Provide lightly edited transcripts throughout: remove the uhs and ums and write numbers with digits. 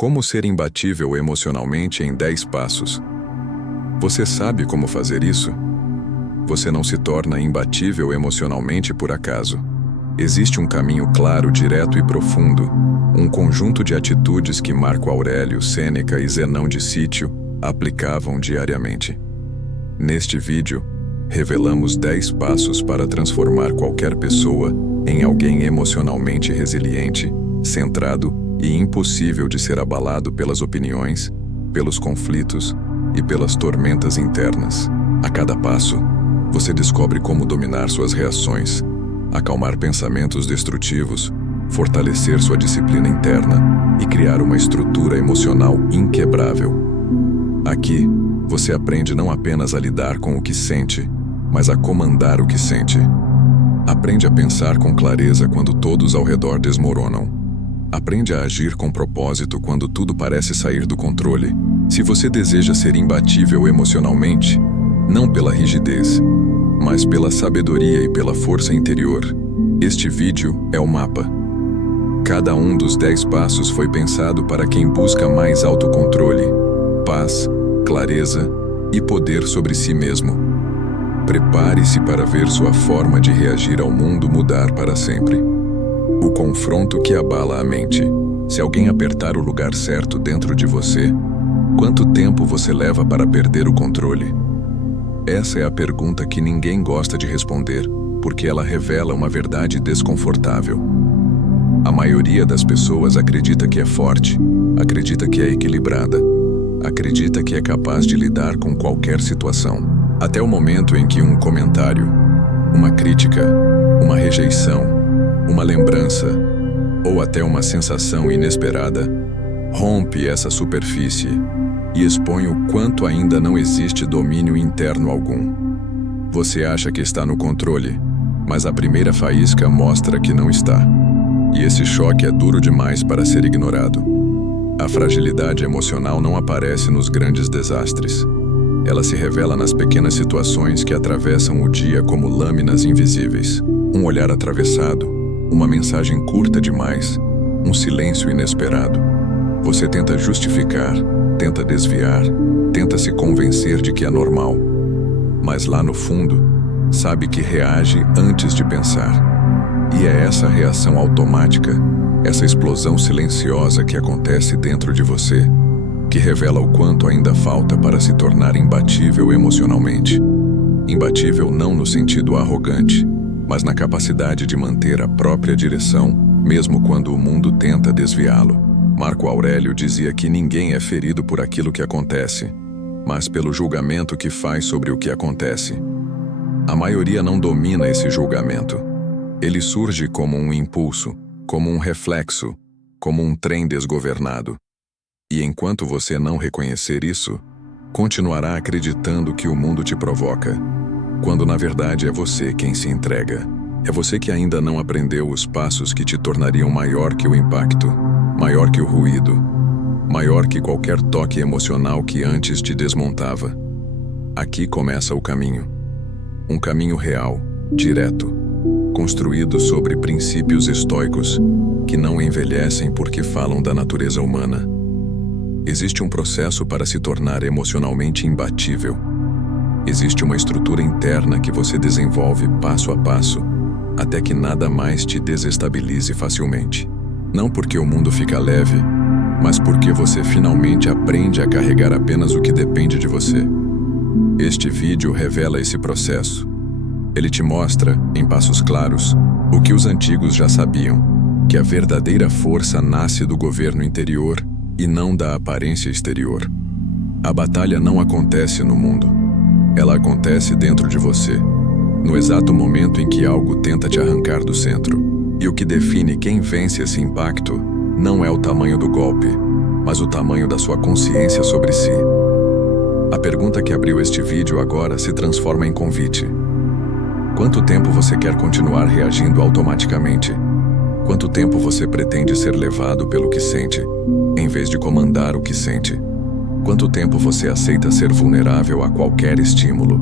Como ser imbatível emocionalmente em 10 passos. Você sabe como fazer isso? Você não se torna imbatível emocionalmente por acaso. Existe um caminho claro, direto e profundo, um conjunto de atitudes que Marco Aurélio, Sêneca e Zenão de Cítio aplicavam diariamente. Neste vídeo, revelamos 10 passos para transformar qualquer pessoa em alguém emocionalmente resiliente, centrado e impossível de ser abalado pelas opiniões, pelos conflitos e pelas tormentas internas. A cada passo, você descobre como dominar suas reações, acalmar pensamentos destrutivos, fortalecer sua disciplina interna e criar uma estrutura emocional inquebrável. Aqui, você aprende não apenas a lidar com o que sente, mas a comandar o que sente. Aprende a pensar com clareza quando todos ao redor desmoronam. Aprende a agir com propósito quando tudo parece sair do controle. Se você deseja ser imbatível emocionalmente, não pela rigidez, mas pela sabedoria e pela força interior, este vídeo é o mapa. Cada um dos 10 passos foi pensado para quem busca mais autocontrole, paz, clareza e poder sobre si mesmo. Prepare-se para ver sua forma de reagir ao mundo mudar para sempre. O confronto que abala a mente. Se alguém apertar o lugar certo dentro de você, quanto tempo você leva para perder o controle? Essa é a pergunta que ninguém gosta de responder, porque ela revela uma verdade desconfortável. A maioria das pessoas acredita que é forte, acredita que é equilibrada, acredita que é capaz de lidar com qualquer situação, até o momento em que um comentário, uma crítica, uma rejeição, uma lembrança ou até uma sensação inesperada rompe essa superfície e expõe o quanto ainda não existe domínio interno algum. Você acha que está no controle, mas a primeira faísca mostra que não está. E esse choque é duro demais para ser ignorado. A fragilidade emocional não aparece nos grandes desastres. Ela se revela nas pequenas situações que atravessam o dia como lâminas invisíveis. Um olhar atravessado, uma mensagem curta demais, um silêncio inesperado. Você tenta justificar, tenta desviar, tenta se convencer de que é normal. Mas lá no fundo, sabe que reage antes de pensar. E é essa reação automática, essa explosão silenciosa que acontece dentro de você, que revela o quanto ainda falta para se tornar imbatível emocionalmente. Imbatível não no sentido arrogante, mas na capacidade de manter a própria direção, mesmo quando o mundo tenta desviá-lo. Marco Aurélio dizia que ninguém é ferido por aquilo que acontece, mas pelo julgamento que faz sobre o que acontece. A maioria não domina esse julgamento. Ele surge como um impulso, como um reflexo, como um trem desgovernado. E enquanto você não reconhecer isso, continuará acreditando que o mundo te provoca, quando na verdade é você quem se entrega. É você que ainda não aprendeu os passos que te tornariam maior que o impacto, maior que o ruído, maior que qualquer toque emocional que antes te desmontava. Aqui começa o caminho. Um caminho real, direto, construído sobre princípios estoicos que não envelhecem porque falam da natureza humana. Existe um processo para se tornar emocionalmente imbatível. Existe uma estrutura interna que você desenvolve passo a passo, até que nada mais te desestabilize facilmente. Não porque o mundo fica leve, mas porque você finalmente aprende a carregar apenas o que depende de você. Este vídeo revela esse processo. Ele te mostra, em passos claros, o que os antigos já sabiam, que a verdadeira força nasce do governo interior e não da aparência exterior. A batalha não acontece no mundo. Ela acontece dentro de você, no exato momento em que algo tenta te arrancar do centro. E o que define quem vence esse impacto não é o tamanho do golpe, mas o tamanho da sua consciência sobre si. A pergunta que abriu este vídeo agora se transforma em convite. Quanto tempo você quer continuar reagindo automaticamente? Quanto tempo você pretende ser levado pelo que sente, em vez de comandar o que sente? Quanto tempo você aceita ser vulnerável a qualquer estímulo?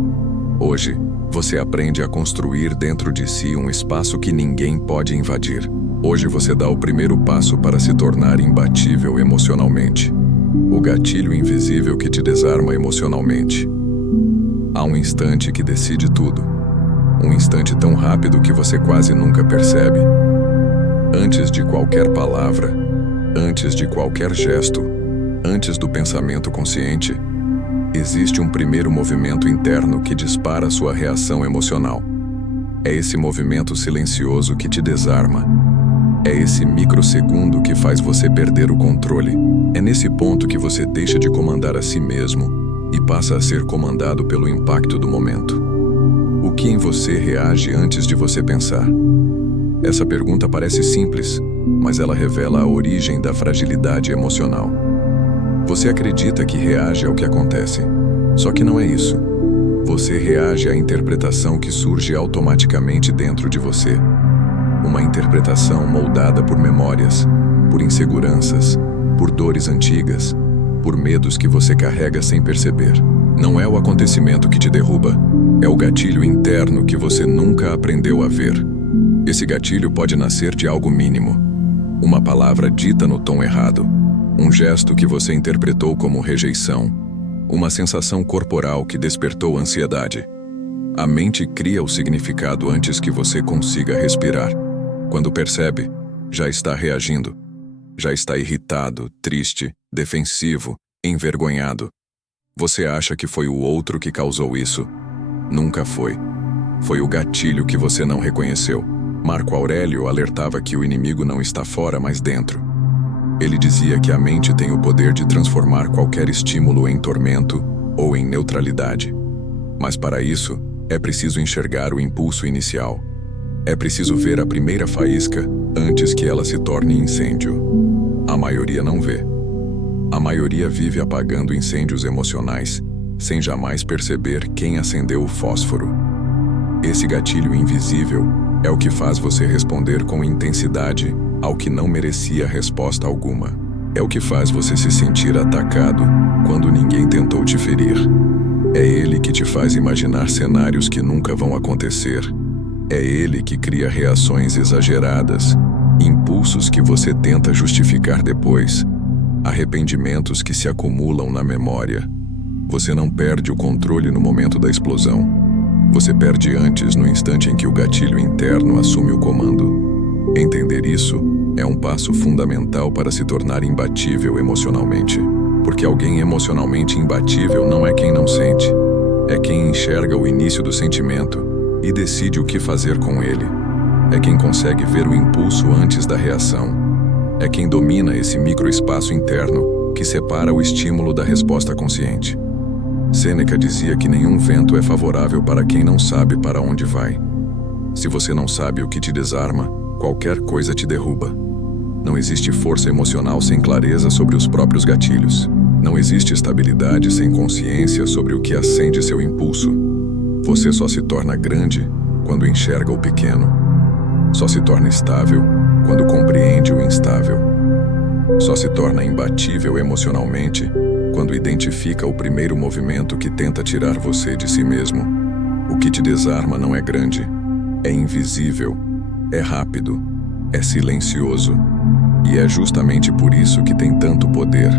Hoje, você aprende a construir dentro de si um espaço que ninguém pode invadir. Hoje você dá o primeiro passo para se tornar imbatível emocionalmente. O gatilho invisível que te desarma emocionalmente. Há um instante que decide tudo. Um instante tão rápido que você quase nunca percebe. Antes de qualquer palavra, antes de qualquer gesto, antes do pensamento consciente, existe um primeiro movimento interno que dispara sua reação emocional. É esse movimento silencioso que te desarma. É esse microsegundo que faz você perder o controle. É nesse ponto que você deixa de comandar a si mesmo e passa a ser comandado pelo impacto do momento. O que em você reage antes de você pensar? Essa pergunta parece simples, mas ela revela a origem da fragilidade emocional. Você acredita que reage ao que acontece, só que não é isso. Você reage à interpretação que surge automaticamente dentro de você. Uma interpretação moldada por memórias, por inseguranças, por dores antigas, por medos que você carrega sem perceber. Não é o acontecimento que te derruba, é o gatilho interno que você nunca aprendeu a ver. Esse gatilho pode nascer de algo mínimo. Uma palavra dita no tom errado, um gesto que você interpretou como rejeição, uma sensação corporal que despertou ansiedade. A mente cria o significado antes que você consiga respirar. Quando percebe, já está reagindo. Já está irritado, triste, defensivo, envergonhado. Você acha que foi o outro que causou isso? Nunca foi. Foi o gatilho que você não reconheceu. Marco Aurélio alertava que o inimigo não está fora, mas dentro. Ele dizia que a mente tem o poder de transformar qualquer estímulo em tormento ou em neutralidade. Mas para isso, é preciso enxergar o impulso inicial. É preciso ver a primeira faísca antes que ela se torne incêndio. A maioria não vê. A maioria vive apagando incêndios emocionais, sem jamais perceber quem acendeu o fósforo. Esse gatilho invisível é o que faz você responder com intensidade ao que não merecia resposta alguma. É o que faz você se sentir atacado quando ninguém tentou te ferir. É ele que te faz imaginar cenários que nunca vão acontecer. É ele que cria reações exageradas, impulsos que você tenta justificar depois, arrependimentos que se acumulam na memória. Você não perde o controle no momento da explosão. Você perde antes, no instante em que o gatilho interno assume o comando. Entender isso é um passo fundamental para se tornar imbatível emocionalmente. Porque alguém emocionalmente imbatível não é quem não sente. É quem enxerga o início do sentimento e decide o que fazer com ele. É quem consegue ver o impulso antes da reação. É quem domina esse microespaço interno que separa o estímulo da resposta consciente. Sêneca dizia que nenhum vento é favorável para quem não sabe para onde vai. Se você não sabe o que te desarma, qualquer coisa te derruba. Não existe força emocional sem clareza sobre os próprios gatilhos. Não existe estabilidade sem consciência sobre o que acende seu impulso. Você só se torna grande quando enxerga o pequeno. Só se torna estável quando compreende o instável. Só se torna imbatível emocionalmente quando identifica o primeiro movimento que tenta tirar você de si mesmo. O que te desarma não é grande, é invisível, é rápido, é silencioso. E é justamente por isso que tem tanto poder.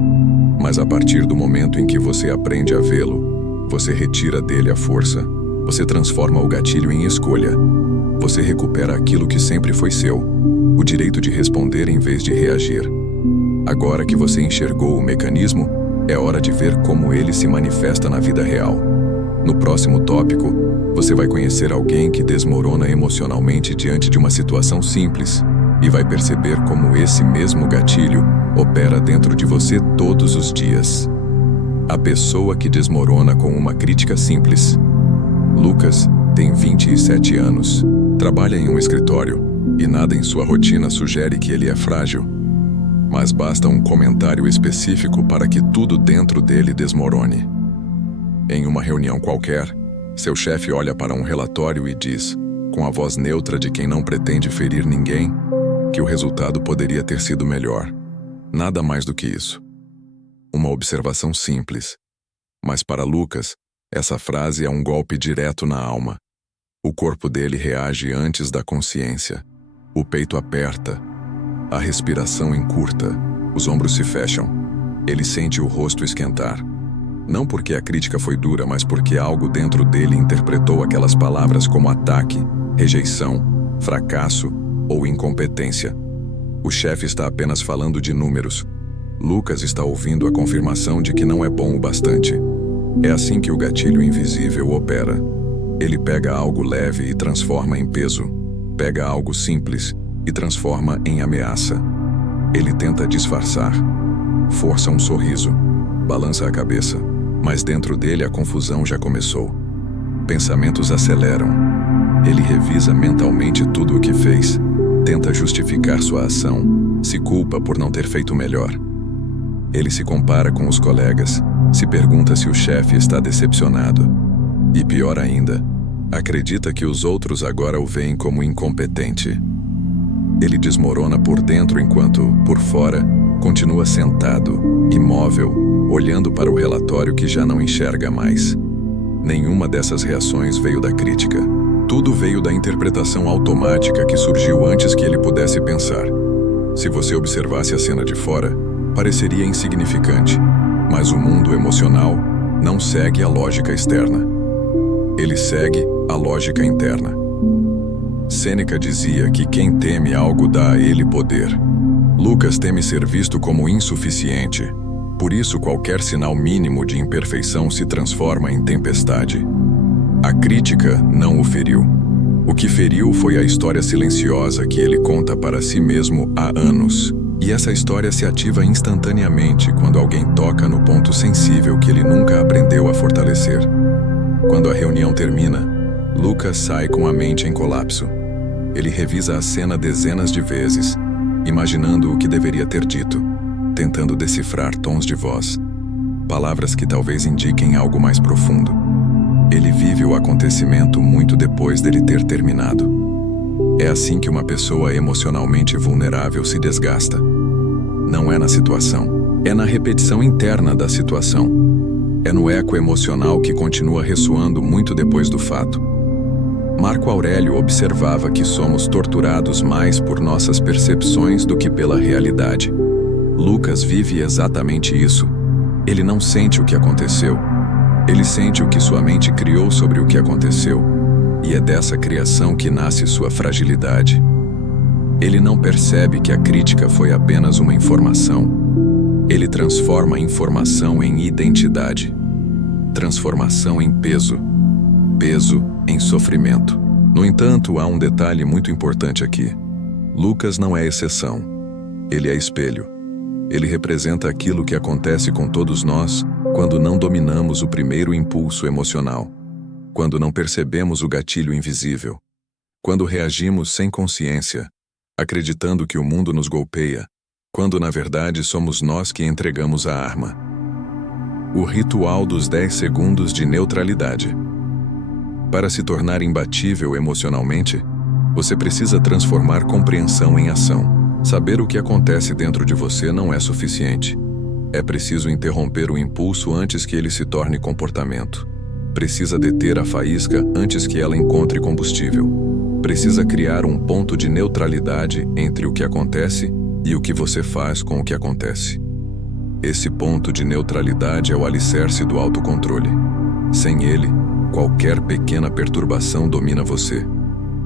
Mas a partir do momento em que você aprende a vê-lo, você retira dele a força, você transforma o gatilho em escolha. Você recupera aquilo que sempre foi seu, o direito de responder em vez de reagir. Agora que você enxergou o mecanismo, é hora de ver como ele se manifesta na vida real. No próximo tópico, você vai conhecer alguém que desmorona emocionalmente diante de uma situação simples e vai perceber como esse mesmo gatilho opera dentro de você todos os dias. A pessoa que desmorona com uma crítica simples. Lucas tem 27 anos, trabalha em um escritório e nada em sua rotina sugere que ele é frágil. Mas basta um comentário específico para que tudo dentro dele desmorone. Em uma reunião qualquer, seu chefe olha para um relatório e diz, com a voz neutra de quem não pretende ferir ninguém, que o resultado poderia ter sido melhor. Nada mais do que isso. Uma observação simples. Mas para Lucas, essa frase é um golpe direto na alma. O corpo dele reage antes da consciência. O peito aperta, A respiração encurta, os ombros se fecham. Ele sente o rosto esquentar. Não porque a crítica foi dura, mas porque algo dentro dele interpretou aquelas palavras como ataque, rejeição, fracasso ou incompetência. O chefe está apenas falando de números. Lucas está ouvindo a confirmação de que não é bom o bastante. É assim que o gatilho invisível opera. Ele pega algo leve e transforma em peso. Pega algo simples e transforma em ameaça. Ele tenta disfarçar. Força um sorriso. Balança a cabeça. Mas dentro dele a confusão já começou. Pensamentos aceleram. Ele revisa mentalmente tudo o que fez. Tenta justificar sua ação. Se culpa por não ter feito melhor. Ele se compara com os colegas. Se pergunta se o chefe está decepcionado. E pior ainda, acredita que os outros agora o veem como incompetente. Ele desmorona por dentro enquanto, por fora, continua sentado, imóvel, olhando para o relatório que já não enxerga mais. Nenhuma dessas reações veio da crítica. Tudo veio da interpretação automática que surgiu antes que ele pudesse pensar. Se você observasse a cena de fora, pareceria insignificante, mas o mundo emocional não segue a lógica externa. Ele segue a lógica interna. Sêneca dizia que quem teme algo dá a ele poder. Lucas teme ser visto como insuficiente. Por isso, qualquer sinal mínimo de imperfeição se transforma em tempestade. A crítica não o feriu. O que feriu foi a história silenciosa que ele conta para si mesmo há anos. E essa história se ativa instantaneamente quando alguém toca no ponto sensível que ele nunca aprendeu a fortalecer. Quando a reunião termina, Lucas sai com a mente em colapso. Ele revisa a cena dezenas de vezes, imaginando o que deveria ter dito, tentando decifrar tons de voz, palavras que talvez indiquem algo mais profundo. Ele vive o acontecimento muito depois dele ter terminado. É assim que uma pessoa emocionalmente vulnerável se desgasta. Não é na situação, é na repetição interna da situação. É no eco emocional que continua ressoando muito depois do fato. Marco Aurélio observava que somos torturados mais por nossas percepções do que pela realidade. Lucas vive exatamente isso. Ele não sente o que aconteceu. Ele sente o que sua mente criou sobre o que aconteceu. E é dessa criação que nasce sua fragilidade. Ele não percebe que a crítica foi apenas uma informação. Ele transforma a informação em identidade. Transformação em peso. Peso em sofrimento. No entanto, há um detalhe muito importante aqui. Lucas não é exceção. Ele é espelho. Ele representa aquilo que acontece com todos nós quando não dominamos o primeiro impulso emocional. Quando não percebemos o gatilho invisível. Quando reagimos sem consciência, acreditando que o mundo nos golpeia, quando na verdade somos nós que entregamos a arma. O ritual dos 10 segundos de neutralidade. Para se tornar imbatível emocionalmente, você precisa transformar compreensão em ação. Saber o que acontece dentro de você não é suficiente. É preciso interromper o impulso antes que ele se torne comportamento. Precisa deter a faísca antes que ela encontre combustível. Precisa criar um ponto de neutralidade entre o que acontece e o que você faz com o que acontece. Esse ponto de neutralidade é o alicerce do autocontrole. Sem ele, qualquer pequena perturbação domina você.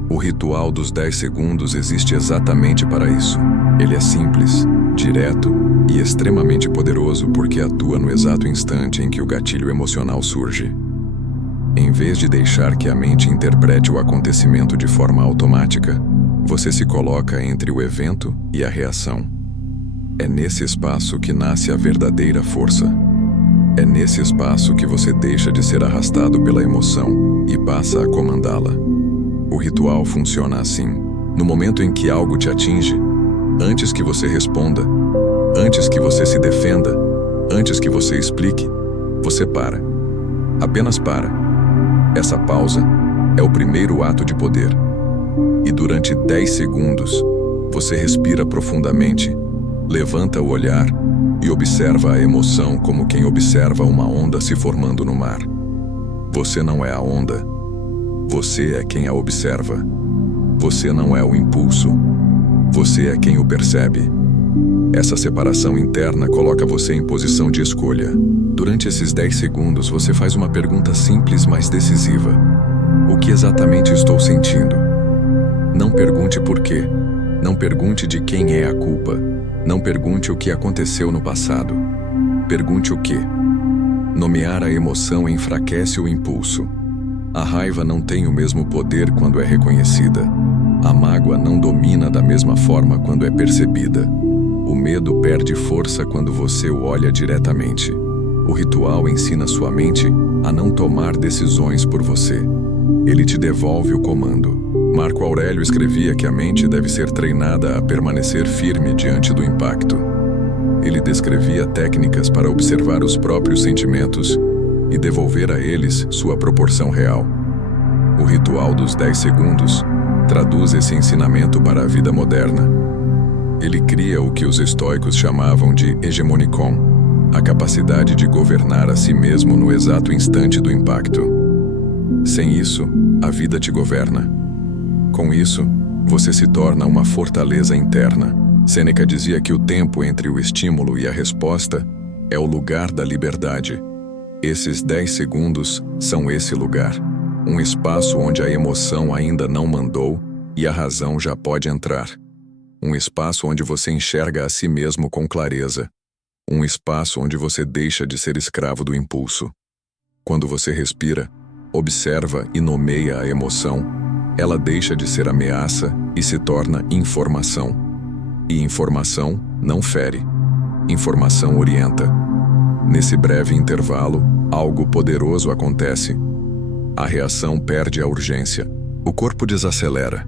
O ritual dos 10 segundos existe exatamente para isso. Ele é simples, direto e extremamente poderoso porque atua no exato instante em que o gatilho emocional surge. Em vez de deixar que a mente interprete o acontecimento de forma automática, você se coloca entre o evento e a reação. É nesse espaço que nasce a verdadeira força. É nesse espaço que você deixa de ser arrastado pela emoção e passa a comandá-la. O ritual funciona assim. No momento em que algo te atinge, antes que você responda, antes que você se defenda, antes que você explique, você para. Apenas para. Essa pausa é o primeiro ato de poder. E durante 10 segundos, você respira profundamente, levanta o olhar e observa a emoção como quem observa uma onda se formando no mar. Você não é a onda. Você é quem a observa. Você não é o impulso. Você é quem o percebe. Essa separação interna coloca você em posição de escolha. Durante esses 10 segundos, você faz uma pergunta simples, mas decisiva. O que exatamente estou sentindo? Não pergunte por quê. Não pergunte de quem é a culpa. Não pergunte o que aconteceu no passado. Pergunte o quê. Nomear a emoção enfraquece o impulso. A raiva não tem o mesmo poder quando é reconhecida. A mágoa não domina da mesma forma quando é percebida. O medo perde força quando você o olha diretamente. O ritual ensina sua mente a não tomar decisões por você. Ele te devolve o comando. Marco Aurélio escrevia que a mente deve ser treinada a permanecer firme diante do impacto. Ele descrevia técnicas para observar os próprios sentimentos e devolver a eles sua proporção real. O ritual dos 10 segundos traduz esse ensinamento para a vida moderna. Ele cria o que os estoicos chamavam de hegemonikon, a capacidade de governar a si mesmo no exato instante do impacto. Sem isso, a vida te governa. Com isso, você se torna uma fortaleza interna. Sêneca dizia que o tempo entre o estímulo e a resposta é o lugar da liberdade. Esses 10 segundos são esse lugar, um espaço onde a emoção ainda não mandou e a razão já pode entrar. Um espaço onde você enxerga a si mesmo com clareza. Um espaço onde você deixa de ser escravo do impulso. Quando você respira, observa e nomeia a emoção, ela deixa de ser ameaça e se torna informação. E informação não fere. Informação orienta. Nesse breve intervalo, algo poderoso acontece. A reação perde a urgência. O corpo desacelera.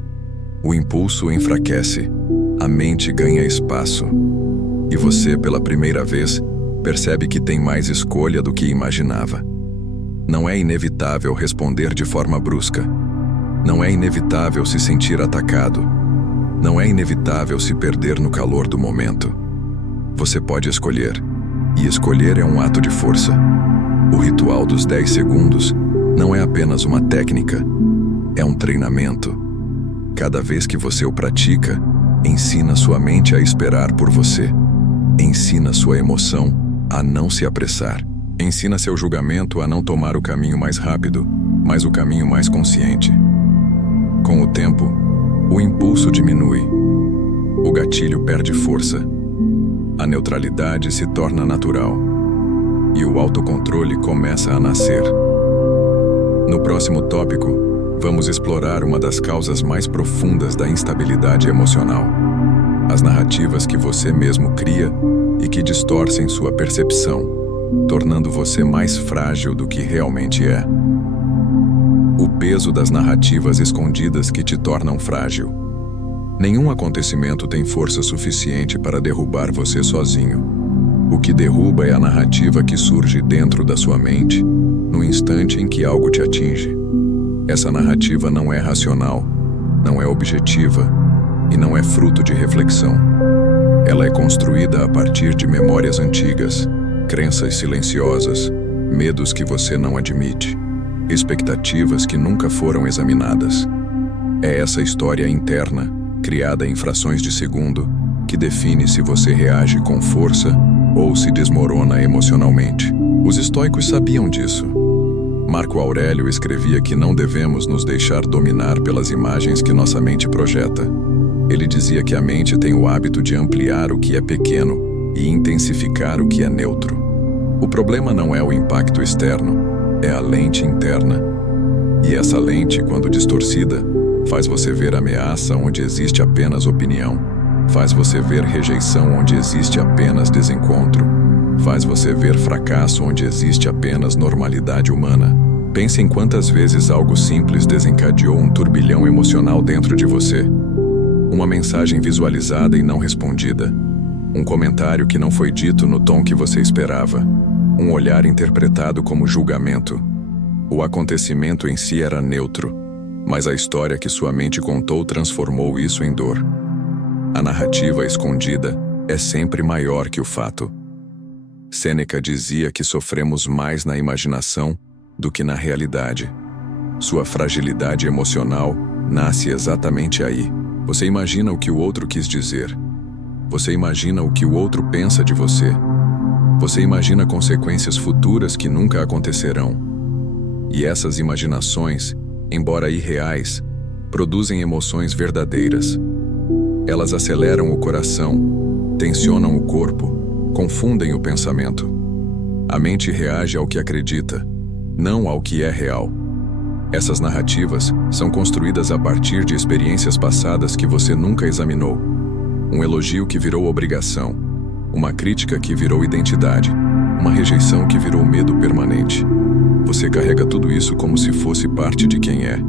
O impulso enfraquece. A mente ganha espaço. E você, pela primeira vez, percebe que tem mais escolha do que imaginava. Não é inevitável responder de forma brusca. Não é inevitável se sentir atacado. Não é inevitável se perder no calor do momento. Você pode escolher. E escolher é um ato de força. O ritual dos 10 segundos não é apenas uma técnica. É um treinamento. Cada vez que você o pratica, ensina sua mente a esperar por você. Ensina sua emoção a não se apressar. Ensina seu julgamento a não tomar o caminho mais rápido, mas o caminho mais consciente. Com o tempo, o impulso diminui. O gatilho perde força. A neutralidade se torna natural. E o autocontrole começa a nascer. No próximo tópico, vamos explorar uma das causas mais profundas da instabilidade emocional. As narrativas que você mesmo cria e que distorcem sua percepção, tornando você mais frágil do que realmente é. O peso das narrativas escondidas que te tornam frágil. Nenhum acontecimento tem força suficiente para derrubar você sozinho. O que derruba é a narrativa que surge dentro da sua mente, no instante em que algo te atinge. Essa narrativa não é racional, não é objetiva e não é fruto de reflexão. Ela é construída a partir de memórias antigas, crenças silenciosas, medos que você não admite, expectativas que nunca foram examinadas. É essa história interna, criada em frações de segundo, que define se você reage com força ou se desmorona emocionalmente. Os estoicos sabiam disso. Marco Aurélio escrevia que não devemos nos deixar dominar pelas imagens que nossa mente projeta. Ele dizia que a mente tem o hábito de ampliar o que é pequeno e intensificar o que é neutro. O problema não é o impacto externo, é a lente interna. E essa lente, quando distorcida, faz você ver ameaça onde existe apenas opinião, faz você ver rejeição onde existe apenas desencontro, faz você ver fracasso onde existe apenas normalidade humana. Pense em quantas vezes algo simples desencadeou um turbilhão emocional dentro de você. Uma mensagem visualizada e não respondida. Um comentário que não foi dito no tom que você esperava. Um olhar interpretado como julgamento. O acontecimento em si era neutro, mas a história que sua mente contou transformou isso em dor. A narrativa escondida é sempre maior que o fato. Sêneca dizia que sofremos mais na imaginação do que na realidade. Sua fragilidade emocional nasce exatamente aí, Você imagina o que o outro quis dizer. Você imagina o que o outro pensa de você. Você imagina consequências futuras que nunca acontecerão. E essas imaginações, embora irreais, produzem emoções verdadeiras. Elas aceleram o coração, tensionam o corpo, confundem o pensamento. A mente reage ao que acredita, não ao que é real. Essas narrativas são construídas a partir de experiências passadas que você nunca examinou. Um elogio que virou obrigação, uma crítica que virou identidade, uma rejeição que virou medo permanente. Você carrega tudo isso como se fosse parte de quem é.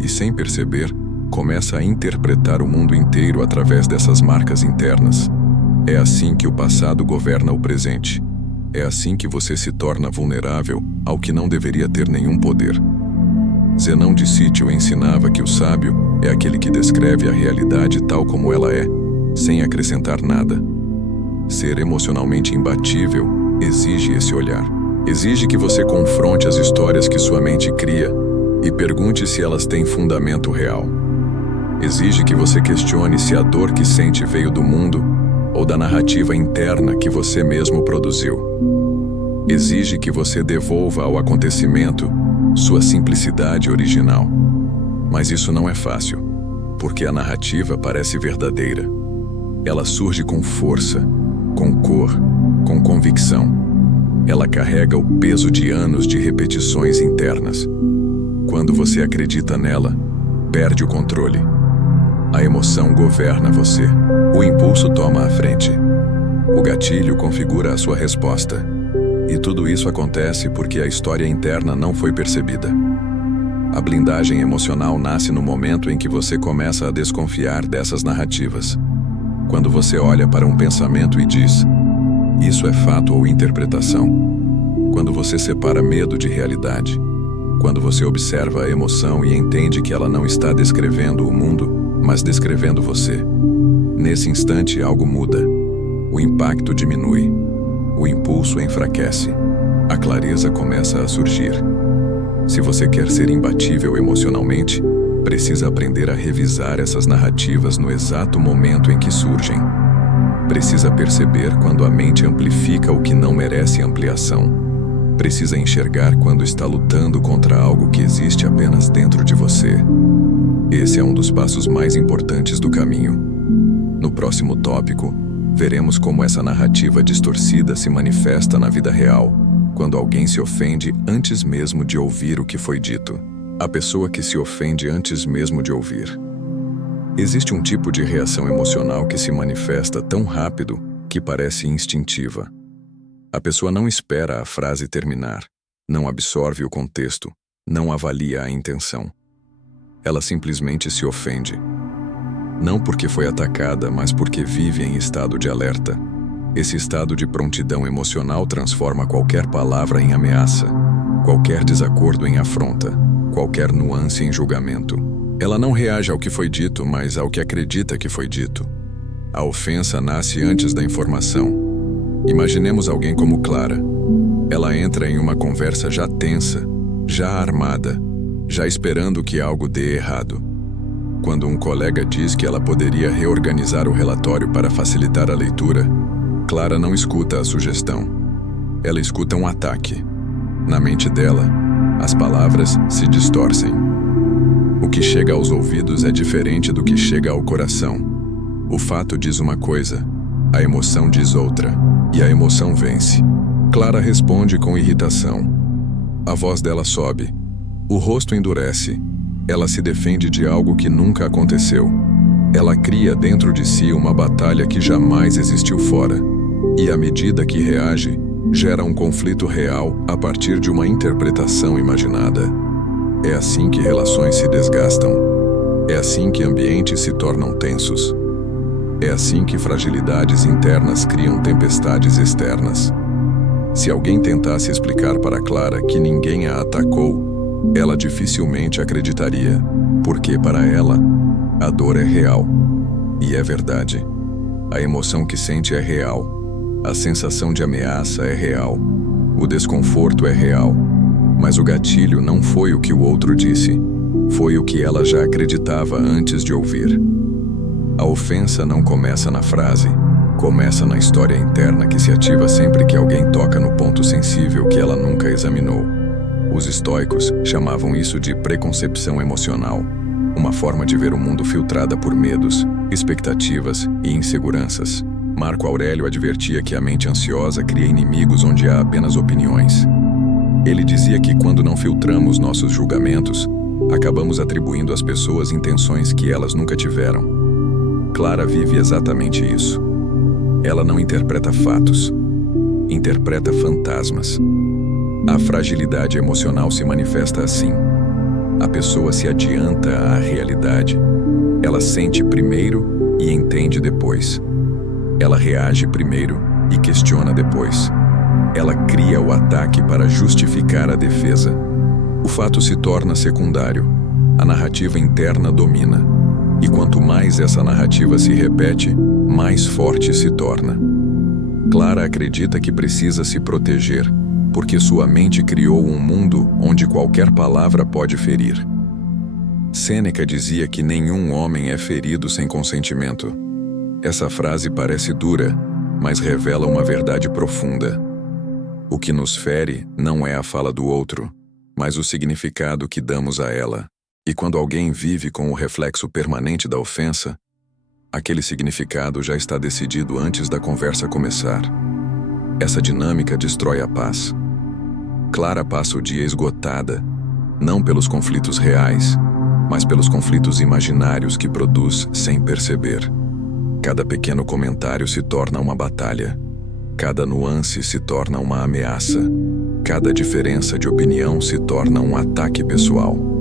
E sem perceber, começa a interpretar o mundo inteiro através dessas marcas internas. É assim que o passado governa o presente. É assim que você se torna vulnerável ao que não deveria ter nenhum poder. Zenão de Sítio ensinava que o sábio é aquele que descreve a realidade tal como ela é, sem acrescentar nada. Ser emocionalmente imbatível exige esse olhar. Exige que você confronte as histórias que sua mente cria e pergunte se elas têm fundamento real. Exige que você questione se a dor que sente veio do mundo ou da narrativa interna que você mesmo produziu. Exige que você devolva ao acontecimento sua simplicidade original. Mas isso não é fácil, porque a narrativa parece verdadeira. Ela surge com força, com cor, com convicção. Ela carrega o peso de anos de repetições internas. Quando você acredita nela, perde o controle. A emoção governa você. O impulso toma a frente. O gatilho configura a sua resposta. E tudo isso acontece porque a história interna não foi percebida. A blindagem emocional nasce no momento em que você começa a desconfiar dessas narrativas. Quando você olha para um pensamento e diz: isso é fato ou interpretação? Quando você separa medo de realidade? Quando você observa a emoção e entende que ela não está descrevendo o mundo, mas descrevendo você? Nesse instante, algo muda. O impacto diminui. O impulso enfraquece. A clareza começa a surgir. Se você quer ser imbatível emocionalmente, precisa aprender a revisar essas narrativas no exato momento em que surgem. Precisa perceber quando a mente amplifica o que não merece ampliação. Precisa enxergar quando está lutando contra algo que existe apenas dentro de você. Esse é um dos passos mais importantes do caminho. No próximo tópico, veremos como essa narrativa distorcida se manifesta na vida real, quando alguém se ofende antes mesmo de ouvir o que foi dito. A pessoa que se ofende antes mesmo de ouvir. Existe um tipo de reação emocional que se manifesta tão rápido que parece instintiva. A pessoa não espera a frase terminar, não absorve o contexto, não avalia a intenção. Ela simplesmente se ofende. Não porque foi atacada, mas porque vive em estado de alerta. Esse estado de prontidão emocional transforma qualquer palavra em ameaça, qualquer desacordo em afronta, qualquer nuance em julgamento. Ela não reage ao que foi dito, mas ao que acredita que foi dito. A ofensa nasce antes da informação. Imaginemos alguém como Clara. Ela entra em uma conversa já tensa, já armada, já esperando que algo dê errado. Quando um colega diz que ela poderia reorganizar o relatório para facilitar a leitura, Clara não escuta a sugestão. Ela escuta um ataque. Na mente dela, as palavras se distorcem. O que chega aos ouvidos é diferente do que chega ao coração. O fato diz uma coisa, a emoção diz outra, e a emoção vence. Clara responde com irritação. A voz dela sobe. O rosto endurece. Ela se defende de algo que nunca aconteceu. Ela cria dentro de si uma batalha que jamais existiu fora. E à medida que reage, gera um conflito real a partir de uma interpretação imaginada. É assim que relações se desgastam. É assim que ambientes se tornam tensos. É assim que fragilidades internas criam tempestades externas. Se alguém tentasse explicar para Clara que ninguém a atacou, ela dificilmente acreditaria, porque para ela, a dor é real. E é verdade. A emoção que sente é real. A sensação de ameaça é real. O desconforto é real. Mas o gatilho não foi o que o outro disse. Foi o que ela já acreditava antes de ouvir. A ofensa não começa na frase, começa na história interna que se ativa sempre que alguém toca no ponto sensível que ela nunca examinou. Os estoicos chamavam isso de preconcepção emocional, uma forma de ver o mundo filtrada por medos, expectativas e inseguranças. Marco Aurélio advertia que a mente ansiosa cria inimigos onde há apenas opiniões. Ele dizia que quando não filtramos nossos julgamentos, acabamos atribuindo às pessoas intenções que elas nunca tiveram. Clara vive exatamente isso. Ela não interpreta fatos, interpreta fantasmas. A fragilidade emocional se manifesta assim. A pessoa se adianta à realidade. Ela sente primeiro e entende depois. Ela reage primeiro e questiona depois. Ela cria o ataque para justificar a defesa. O fato se torna secundário. A narrativa interna domina. E quanto mais essa narrativa se repete, mais forte se torna. Clara acredita que precisa se proteger, porque sua mente criou um mundo onde qualquer palavra pode ferir. Sêneca dizia que nenhum homem é ferido sem consentimento. Essa frase parece dura, mas revela uma verdade profunda. O que nos fere não é a fala do outro, mas o significado que damos a ela. E quando alguém vive com o reflexo permanente da ofensa, aquele significado já está decidido antes da conversa começar. Essa dinâmica destrói a paz. Clara passa o dia esgotada, não pelos conflitos reais, mas pelos conflitos imaginários que produz sem perceber. Cada pequeno comentário se torna uma batalha. Cada nuance se torna uma ameaça. Cada diferença de opinião se torna um ataque pessoal.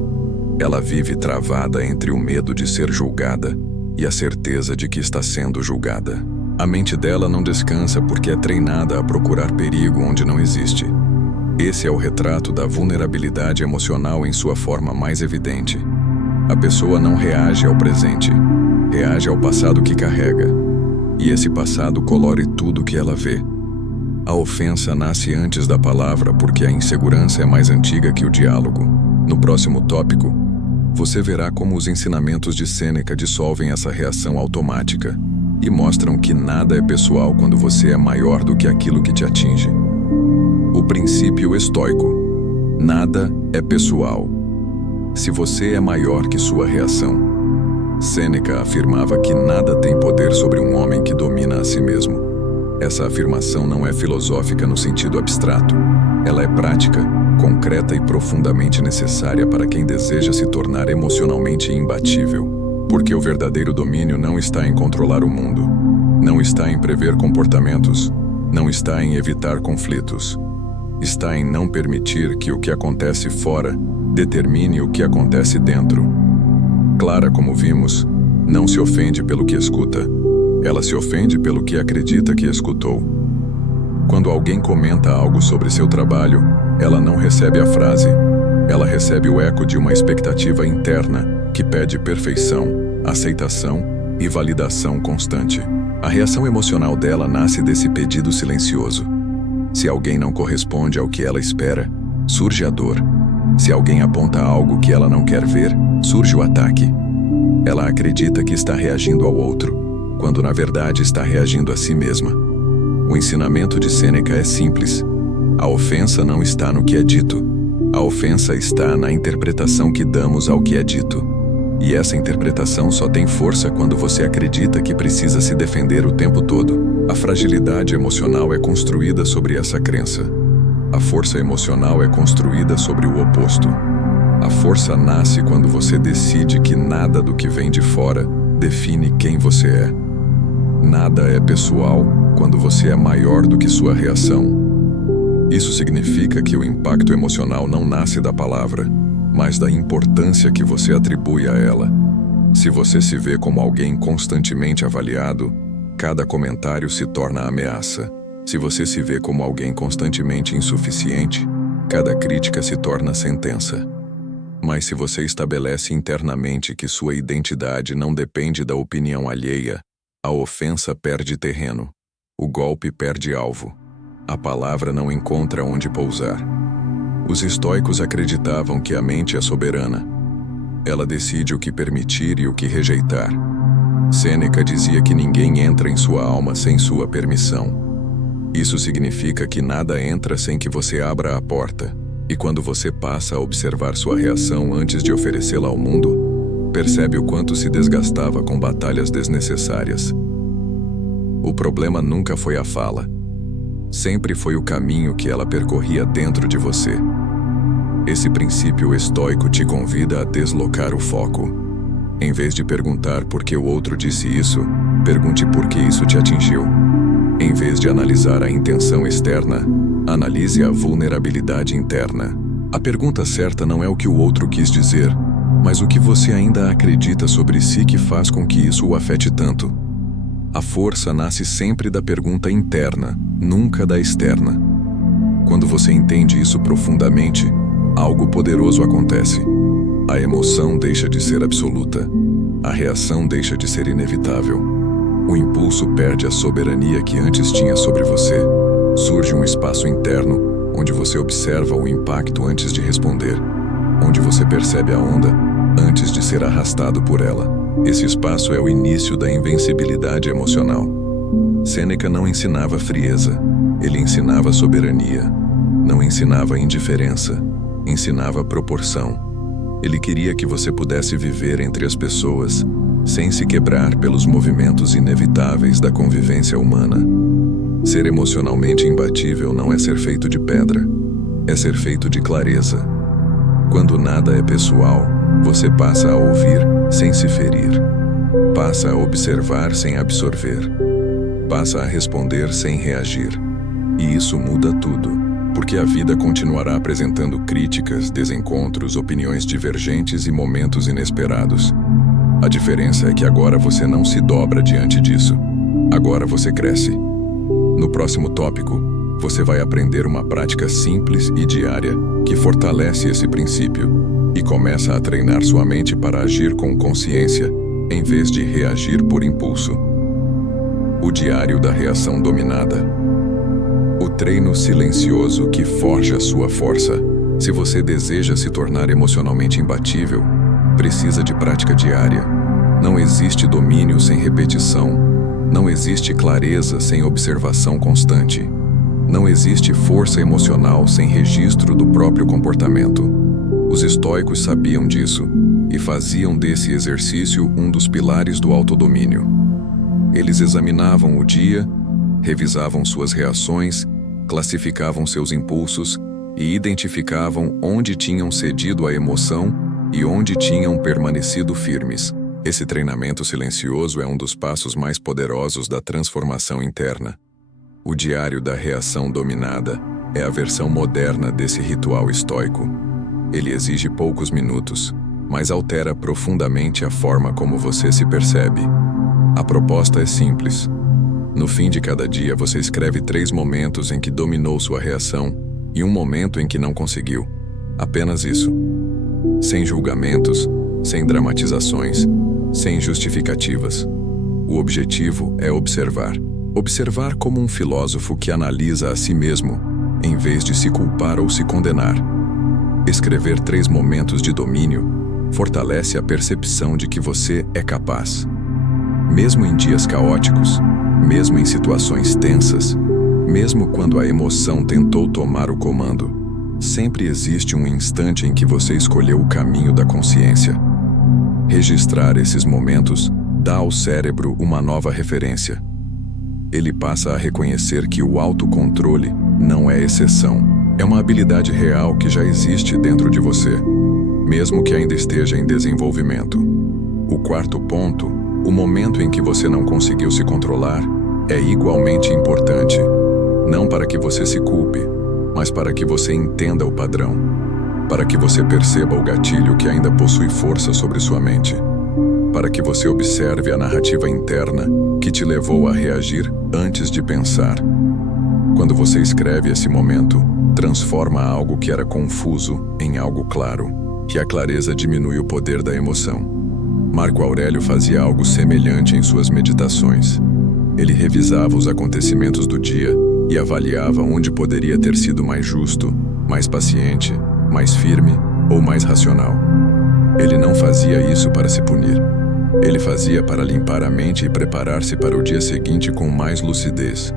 Ela vive travada entre o medo de ser julgada e a certeza de que está sendo julgada. A mente dela não descansa porque é treinada a procurar perigo onde não existe. Esse é o retrato da vulnerabilidade emocional em sua forma mais evidente. A pessoa não reage ao presente, reage ao passado que carrega. E esse passado colore tudo que ela vê. A ofensa nasce antes da palavra porque a insegurança é mais antiga que o diálogo. No próximo tópico, você verá como os ensinamentos de Sêneca dissolvem essa reação automática e mostram que nada é pessoal quando você é maior do que aquilo que te atinge. O princípio estoico: nada é pessoal. Se você é maior que sua reação. Sêneca afirmava que nada tem poder sobre um homem que domina a si mesmo. Essa afirmação não é filosófica no sentido abstrato. Ela é prática, concreta e profundamente necessária para quem deseja se tornar emocionalmente imbatível. Porque o verdadeiro domínio não está em controlar o mundo, não está em prever comportamentos, não está em evitar conflitos. Está em não permitir que o que acontece fora determine o que acontece dentro. Clara, como vimos, não se ofende pelo que escuta. Ela se ofende pelo que acredita que escutou. Quando alguém comenta algo sobre seu trabalho, ela não recebe a frase. Ela recebe o eco de uma expectativa interna que pede perfeição, aceitação e validação constante. A reação emocional dela nasce desse pedido silencioso. Se alguém não corresponde ao que ela espera, surge a dor. Se alguém aponta algo que ela não quer ver, surge o ataque. Ela acredita que está reagindo ao outro, quando na verdade está reagindo a si mesma. O ensinamento de Sêneca é simples. A ofensa não está no que é dito. A ofensa está na interpretação que damos ao que é dito. E essa interpretação só tem força quando você acredita que precisa se defender o tempo todo. A fragilidade emocional é construída sobre essa crença. A força emocional é construída sobre o oposto. A força nasce quando você decide que nada do que vem de fora define quem você é. Nada é pessoal quando você é maior do que sua reação. Isso significa que o impacto emocional não nasce da palavra, mas da importância que você atribui a ela. Se você se vê como alguém constantemente avaliado, cada comentário se torna ameaça. Se você se vê como alguém constantemente insuficiente, cada crítica se torna sentença. Mas se você estabelece internamente que sua identidade não depende da opinião alheia, a ofensa perde terreno, o golpe perde alvo, a palavra não encontra onde pousar. Os estoicos acreditavam que a mente é soberana. Ela decide o que permitir e o que rejeitar. Sêneca dizia que ninguém entra em sua alma sem sua permissão. Isso significa que nada entra sem que você abra a porta, e quando você passa a observar sua reação antes de oferecê-la ao mundo, percebe o quanto se desgastava com batalhas desnecessárias. O problema nunca foi a fala. Sempre foi o caminho que ela percorria dentro de você. Esse princípio estoico te convida a deslocar o foco. Em vez de perguntar por que o outro disse isso, pergunte por que isso te atingiu. Em vez de analisar a intenção externa, analise a vulnerabilidade interna. A pergunta certa não é o que o outro quis dizer, mas o que você ainda acredita sobre si que faz com que isso o afete tanto. A força nasce sempre da pergunta interna, nunca da externa. Quando você entende isso profundamente, algo poderoso acontece. A emoção deixa de ser absoluta. A reação deixa de ser inevitável. O impulso perde a soberania que antes tinha sobre você. Surge um espaço interno, onde você observa o impacto antes de responder, onde você percebe a onda antes de ser arrastado por ela. Esse espaço é o início da invencibilidade emocional. Sêneca não ensinava frieza, ele ensinava soberania. Não ensinava indiferença, ensinava proporção. Ele queria que você pudesse viver entre as pessoas, sem se quebrar pelos movimentos inevitáveis da convivência humana. Ser emocionalmente imbatível não é ser feito de pedra, é ser feito de clareza. Quando nada é pessoal, você passa a ouvir sem se ferir. Passa a observar sem absorver. Passa a responder sem reagir. E isso muda tudo, porque a vida continuará apresentando críticas, desencontros, opiniões divergentes e momentos inesperados. A diferença é que agora você não se dobra diante disso. Agora você cresce. No próximo tópico, você vai aprender uma prática simples e diária que fortalece esse princípio e começa a treinar sua mente para agir com consciência, em vez de reagir por impulso. O diário da reação dominada. O treino silencioso que forja sua força. Se você deseja se tornar emocionalmente imbatível, precisa de prática diária. Não existe domínio sem repetição. Não existe clareza sem observação constante. Não existe força emocional sem registro do próprio comportamento. Os estoicos sabiam disso e faziam desse exercício um dos pilares do autodomínio. Eles examinavam o dia, revisavam suas reações, classificavam seus impulsos e identificavam onde tinham cedido à emoção e onde tinham permanecido firmes. Esse treinamento silencioso é um dos passos mais poderosos da transformação interna. O diário da reação dominada é a versão moderna desse ritual estoico. Ele exige poucos minutos, mas altera profundamente a forma como você se percebe. A proposta é simples. No fim de cada dia, você escreve 3 momentos em que dominou sua reação e um momento em que não conseguiu. Apenas isso. Sem julgamentos, sem dramatizações, sem justificativas. O objetivo é observar. Observar como um filósofo que analisa a si mesmo, em vez de se culpar ou se condenar. Escrever 3 momentos de domínio fortalece a percepção de que você é capaz. Mesmo em dias caóticos, mesmo em situações tensas, mesmo quando a emoção tentou tomar o comando, sempre existe um instante em que você escolheu o caminho da consciência. Registrar esses momentos dá ao cérebro uma nova referência. Ele passa a reconhecer que o autocontrole não é exceção. É uma habilidade real que já existe dentro de você, mesmo que ainda esteja em desenvolvimento. O 4º ponto, o momento em que você não conseguiu se controlar, é igualmente importante. Não para que você se culpe, mas para que você entenda o padrão. Para que você perceba o gatilho que ainda possui força sobre sua mente. Para que você observe a narrativa interna que te levou a reagir antes de pensar. Quando você escreve esse momento, transforma algo que era confuso em algo claro, e a clareza diminui o poder da emoção. Marco Aurélio fazia algo semelhante em suas meditações. Ele revisava os acontecimentos do dia e avaliava onde poderia ter sido mais justo, mais paciente, mais firme ou mais racional. Ele não fazia isso para se punir. Ele fazia para limpar a mente e preparar-se para o dia seguinte com mais lucidez.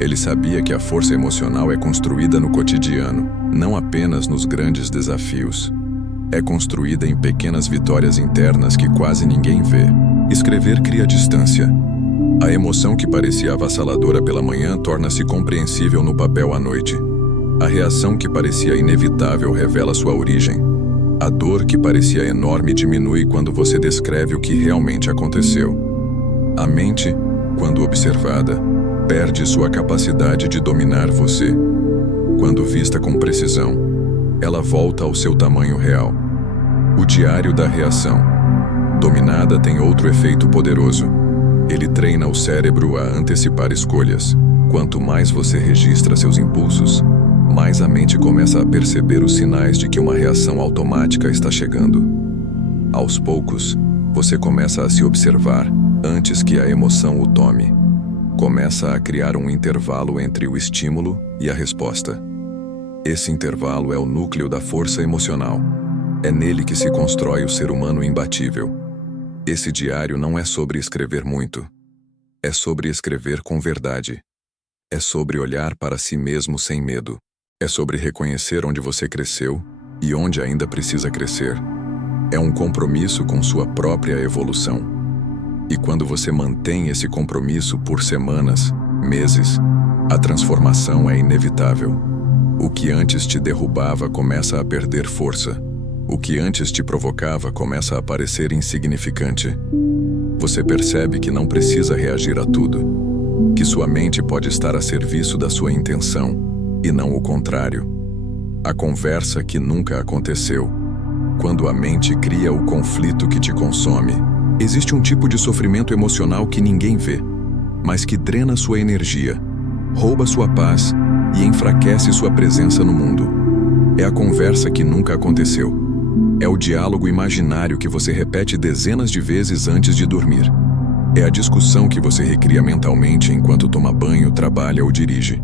Ele sabia que a força emocional é construída no cotidiano, não apenas nos grandes desafios. É construída em pequenas vitórias internas que quase ninguém vê. Escrever cria distância. A emoção que parecia avassaladora pela manhã torna-se compreensível no papel à noite. A reação que parecia inevitável revela sua origem. A dor que parecia enorme diminui quando você descreve o que realmente aconteceu. A mente, quando observada, perde sua capacidade de dominar você. Quando vista com precisão, ela volta ao seu tamanho real. O diário da reação. Dominada tem outro efeito poderoso. Ele treina o cérebro a antecipar escolhas. Quanto mais você registra seus impulsos, mais a mente começa a perceber os sinais de que uma reação automática está chegando. Aos poucos, você começa a se observar antes que a emoção o tome. Começa a criar um intervalo entre o estímulo e a resposta. Esse intervalo é o núcleo da força emocional. É nele que se constrói o ser humano imbatível. Esse diário não é sobre escrever muito. É sobre escrever com verdade. É sobre olhar para si mesmo sem medo. É sobre reconhecer onde você cresceu e onde ainda precisa crescer. É um compromisso com sua própria evolução. E quando você mantém esse compromisso por semanas, meses, a transformação é inevitável. O que antes te derrubava começa a perder força. O que antes te provocava começa a parecer insignificante. Você percebe que não precisa reagir a tudo, que sua mente pode estar a serviço da sua intenção, e não o contrário. A conversa que nunca aconteceu. Quando a mente cria o conflito que te consome, existe um tipo de sofrimento emocional que ninguém vê, mas que drena sua energia, rouba sua paz e enfraquece sua presença no mundo. É a conversa que nunca aconteceu. É o diálogo imaginário que você repete dezenas de vezes antes de dormir. É a discussão que você recria mentalmente enquanto toma banho, trabalha ou dirige.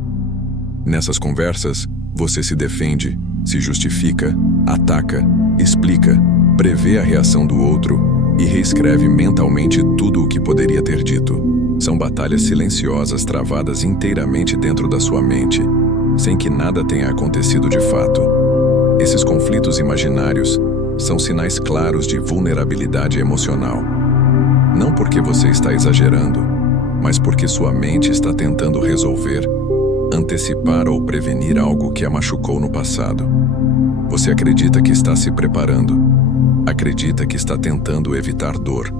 Nessas conversas, você se defende, se justifica, ataca, explica, prevê a reação do outro e reescreve mentalmente tudo o que poderia ter dito. São batalhas silenciosas travadas inteiramente dentro da sua mente, sem que nada tenha acontecido de fato. Esses conflitos imaginários são sinais claros de vulnerabilidade emocional. Não porque você está exagerando, mas porque sua mente está tentando resolver, antecipar ou prevenir algo que a machucou no passado. Você acredita que está se preparando, acredita que está tentando evitar dor,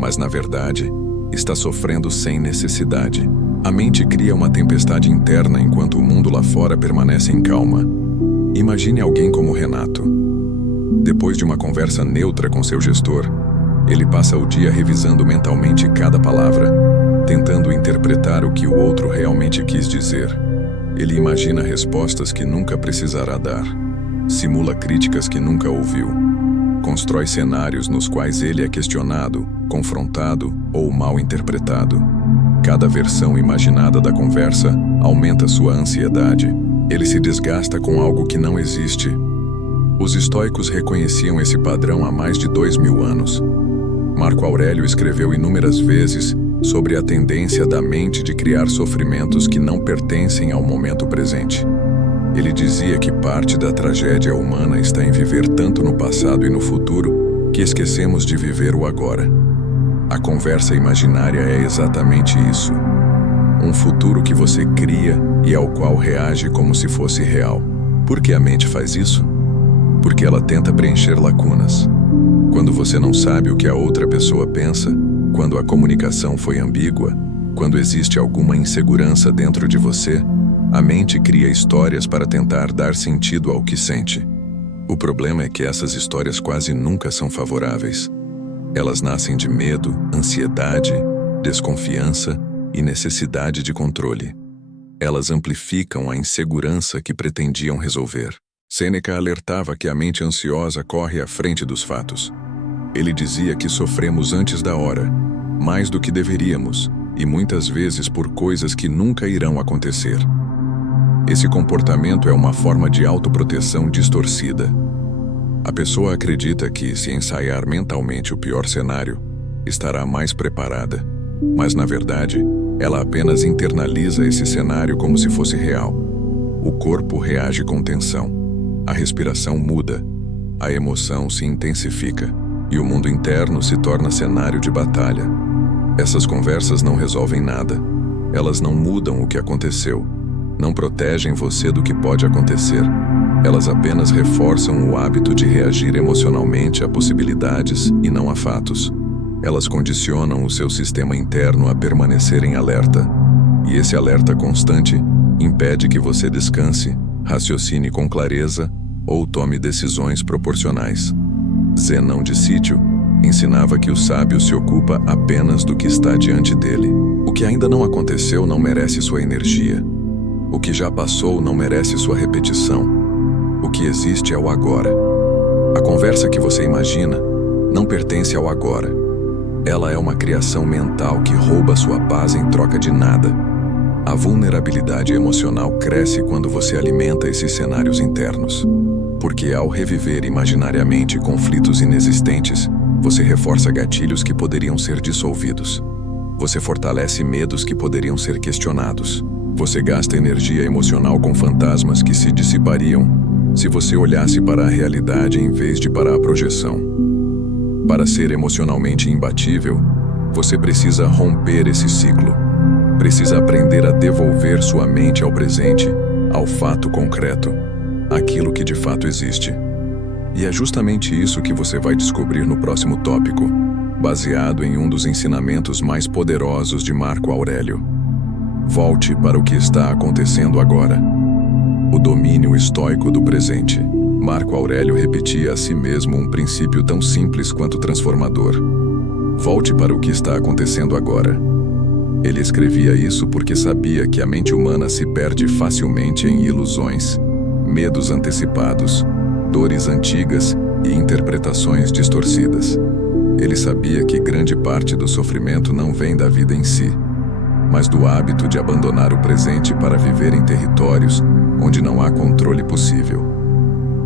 mas na verdade, está sofrendo sem necessidade. A mente cria uma tempestade interna enquanto o mundo lá fora permanece em calma. Imagine alguém como Renato. Depois de uma conversa neutra com seu gestor, ele passa o dia revisando mentalmente cada palavra, tentando interpretar o que o outro realmente quis dizer. Ele imagina respostas que nunca precisará dar, simula críticas que nunca ouviu, constrói cenários nos quais ele é questionado, confrontado ou mal interpretado. Cada versão imaginada da conversa aumenta sua ansiedade. Ele se desgasta com algo que não existe. Os estoicos reconheciam esse padrão há mais de 2000 anos. Marco Aurélio escreveu inúmeras vezes sobre a tendência da mente de criar sofrimentos que não pertencem ao momento presente. Ele dizia que parte da tragédia humana está em viver tanto no passado e no futuro que esquecemos de viver o agora. A conversa imaginária é exatamente isso. Um futuro que você cria e ao qual reage como se fosse real. Por que a mente faz isso? Porque ela tenta preencher lacunas. Quando você não sabe o que a outra pessoa pensa, quando a comunicação foi ambígua, quando existe alguma insegurança dentro de você, a mente cria histórias para tentar dar sentido ao que sente. O problema é que essas histórias quase nunca são favoráveis. Elas nascem de medo, ansiedade, desconfiança e necessidade de controle. Elas amplificam a insegurança que pretendiam resolver. Sêneca alertava que a mente ansiosa corre à frente dos fatos. Ele dizia que sofremos antes da hora, mais do que deveríamos, e muitas vezes por coisas que nunca irão acontecer. Esse comportamento é uma forma de autoproteção distorcida. A pessoa acredita que, se ensaiar mentalmente o pior cenário, estará mais preparada. Mas, na verdade, ela apenas internaliza esse cenário como se fosse real. O corpo reage com tensão. A respiração muda. A emoção se intensifica. E o mundo interno se torna cenário de batalha. Essas conversas não resolvem nada. Elas não mudam o que aconteceu. Não protegem você do que pode acontecer. Elas apenas reforçam o hábito de reagir emocionalmente a possibilidades e não a fatos. Elas condicionam o seu sistema interno a permanecer em alerta. E esse alerta constante impede que você descanse, raciocine com clareza ou tome decisões proporcionais. Zenão de Sítio ensinava que o sábio se ocupa apenas do que está diante dele. O que ainda não aconteceu não merece sua energia. O que já passou não merece sua repetição. O que existe é o agora. A conversa que você imagina não pertence ao agora. Ela é uma criação mental que rouba sua paz em troca de nada. A vulnerabilidade emocional cresce quando você alimenta esses cenários internos. Porque ao reviver imaginariamente conflitos inexistentes, você reforça gatilhos que poderiam ser dissolvidos. Você fortalece medos que poderiam ser questionados. Você gasta energia emocional com fantasmas que se dissipariam se você olhasse para a realidade em vez de para a projeção. Para ser emocionalmente imbatível, você precisa romper esse ciclo. Precisa aprender a devolver sua mente ao presente, ao fato concreto, aquilo que de fato existe. E é justamente isso que você vai descobrir no próximo tópico, baseado em um dos ensinamentos mais poderosos de Marco Aurélio. Volte para o que está acontecendo agora. O domínio estoico do presente. Marco Aurélio repetia a si mesmo um princípio tão simples quanto transformador. Volte para o que está acontecendo agora. Ele escrevia isso porque sabia que a mente humana se perde facilmente em ilusões, medos antecipados, dores antigas e interpretações distorcidas. Ele sabia que grande parte do sofrimento não vem da vida em si, mas do hábito de abandonar o presente para viver em territórios onde não há controle possível.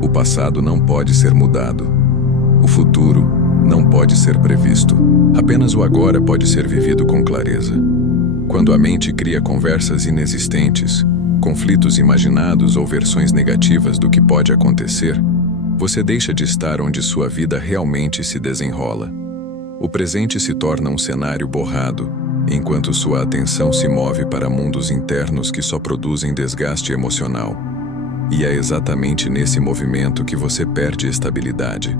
O passado não pode ser mudado. O futuro não pode ser previsto. Apenas o agora pode ser vivido com clareza. Quando a mente cria conversas inexistentes, conflitos imaginados ou versões negativas do que pode acontecer, você deixa de estar onde sua vida realmente se desenrola. O presente se torna um cenário borrado, enquanto sua atenção se move para mundos internos que só produzem desgaste emocional. E é exatamente nesse movimento que você perde estabilidade.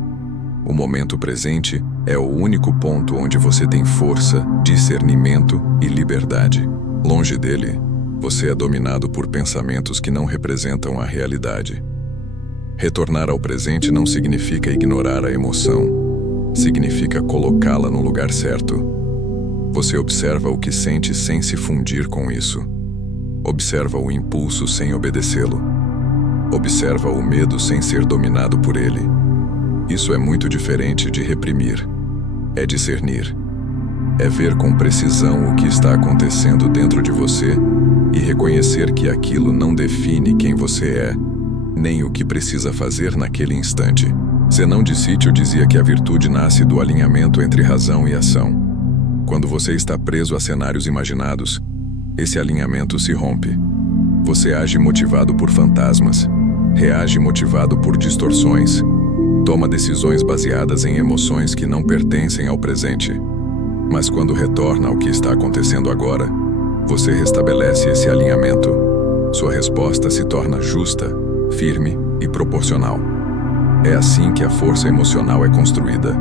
O momento presente é o único ponto onde você tem força, discernimento e liberdade. Longe dele, você é dominado por pensamentos que não representam a realidade. Retornar ao presente não significa ignorar a emoção. Significa colocá-la no lugar certo. Você observa o que sente sem se fundir com isso. Observa o impulso sem obedecê-lo. Observa o medo sem ser dominado por ele. Isso é muito diferente de reprimir. É discernir. É ver com precisão o que está acontecendo dentro de você e reconhecer que aquilo não define quem você é, nem o que precisa fazer naquele instante. Zenão de Sítio dizia que a virtude nasce do alinhamento entre razão e ação. Quando você está preso a cenários imaginados, esse alinhamento se rompe. Você age motivado por fantasmas, reage motivado por distorções, toma decisões baseadas em emoções que não pertencem ao presente. Mas quando retorna ao que está acontecendo agora, você restabelece esse alinhamento. Sua resposta se torna justa, firme e proporcional. É assim que a força emocional é construída,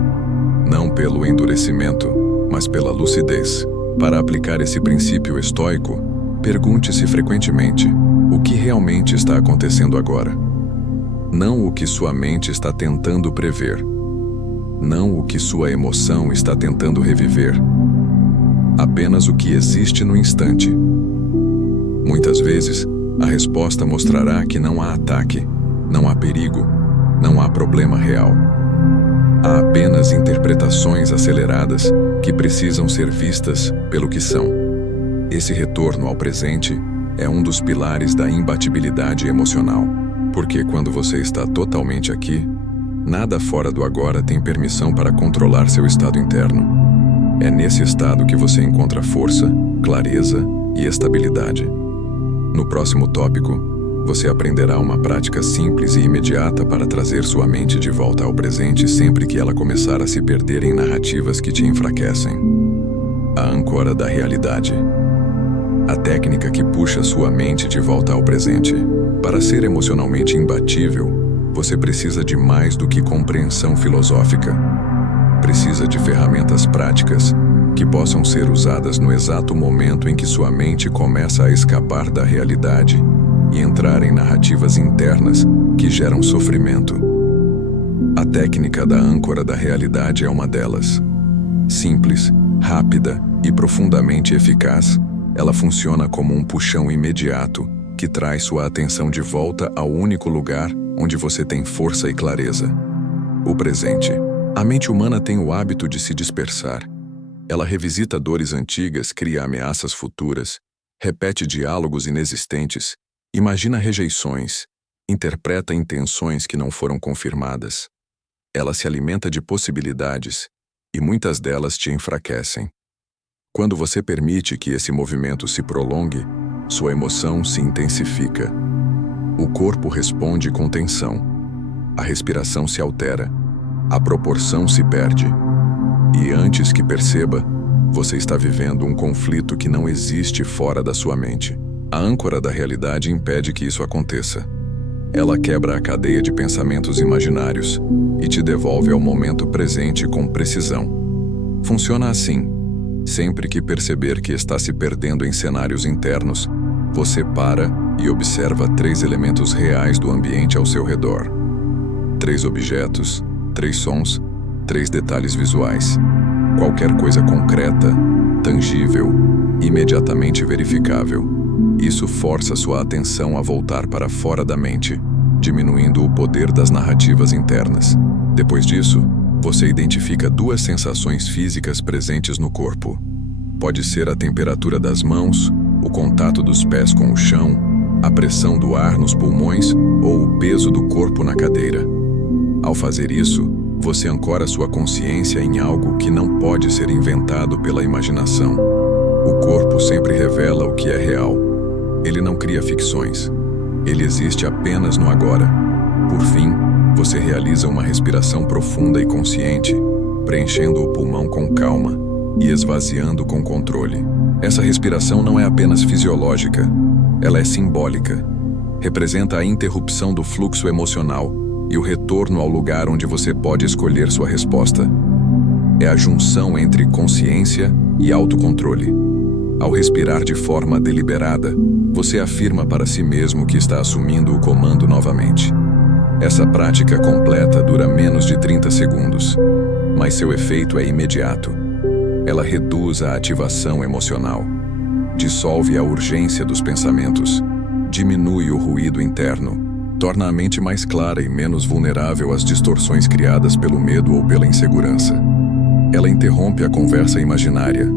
não pelo endurecimento, mas pela lucidez. Para aplicar esse princípio estoico, pergunte-se frequentemente o que realmente está acontecendo agora. Não o que sua mente está tentando prever. Não o que sua emoção está tentando reviver. Apenas o que existe no instante. Muitas vezes, a resposta mostrará que não há ataque, não há perigo, não há problema real. Há apenas interpretações aceleradas que precisam ser vistas pelo que são. Esse retorno ao presente é um dos pilares da imbatibilidade emocional, porque quando você está totalmente aqui, nada fora do agora tem permissão para controlar seu estado interno. É nesse estado que você encontra força, clareza e estabilidade. No próximo tópico, você aprenderá uma prática simples e imediata para trazer sua mente de volta ao presente sempre que ela começar a se perder em narrativas que te enfraquecem. A âncora da realidade. A técnica que puxa sua mente de volta ao presente. Para ser emocionalmente imbatível, você precisa de mais do que compreensão filosófica. Precisa de ferramentas práticas que possam ser usadas no exato momento em que sua mente começa a escapar da realidade e entrar em narrativas internas que geram sofrimento. A técnica da âncora da realidade é uma delas. Simples, rápida e profundamente eficaz, ela funciona como um puxão imediato que traz sua atenção de volta ao único lugar onde você tem força e clareza: o presente. A mente humana tem o hábito de se dispersar. Ela revisita dores antigas, cria ameaças futuras, repete diálogos inexistentes, imagina rejeições, interpreta intenções que não foram confirmadas. Ela se alimenta de possibilidades e muitas delas te enfraquecem. Quando você permite que esse movimento se prolongue, sua emoção se intensifica. O corpo responde com tensão. A respiração se altera. A proporção se perde. E antes que perceba, você está vivendo um conflito que não existe fora da sua mente. A âncora da realidade impede que isso aconteça. Ela quebra a cadeia de pensamentos imaginários e te devolve ao momento presente com precisão. Funciona assim. Sempre que perceber que está se perdendo em cenários internos, você para e observa 3 elementos reais do ambiente ao seu redor. 3 objetos, 3 sons, 3 detalhes visuais. Qualquer coisa concreta, tangível, imediatamente verificável. Isso força sua atenção a voltar para fora da mente, diminuindo o poder das narrativas internas. Depois disso, você identifica 2 sensações físicas presentes no corpo. Pode ser a temperatura das mãos, o contato dos pés com o chão, a pressão do ar nos pulmões ou o peso do corpo na cadeira. Ao fazer isso, você ancora sua consciência em algo que não pode ser inventado pela imaginação. O corpo sempre revela o que é real. Ele não cria ficções. Ele existe apenas no agora. Por fim, você realiza uma respiração profunda e consciente, preenchendo o pulmão com calma e esvaziando com controle. Essa respiração não é apenas fisiológica, ela é simbólica. Representa a interrupção do fluxo emocional e o retorno ao lugar onde você pode escolher sua resposta. É a junção entre consciência e autocontrole. Ao respirar de forma deliberada, você afirma para si mesmo que está assumindo o comando novamente. Essa prática completa dura menos de 30 segundos, mas seu efeito é imediato. Ela reduz a ativação emocional, dissolve a urgência dos pensamentos, diminui o ruído interno, torna a mente mais clara e menos vulnerável às distorções criadas pelo medo ou pela insegurança. Ela interrompe a conversa imaginária,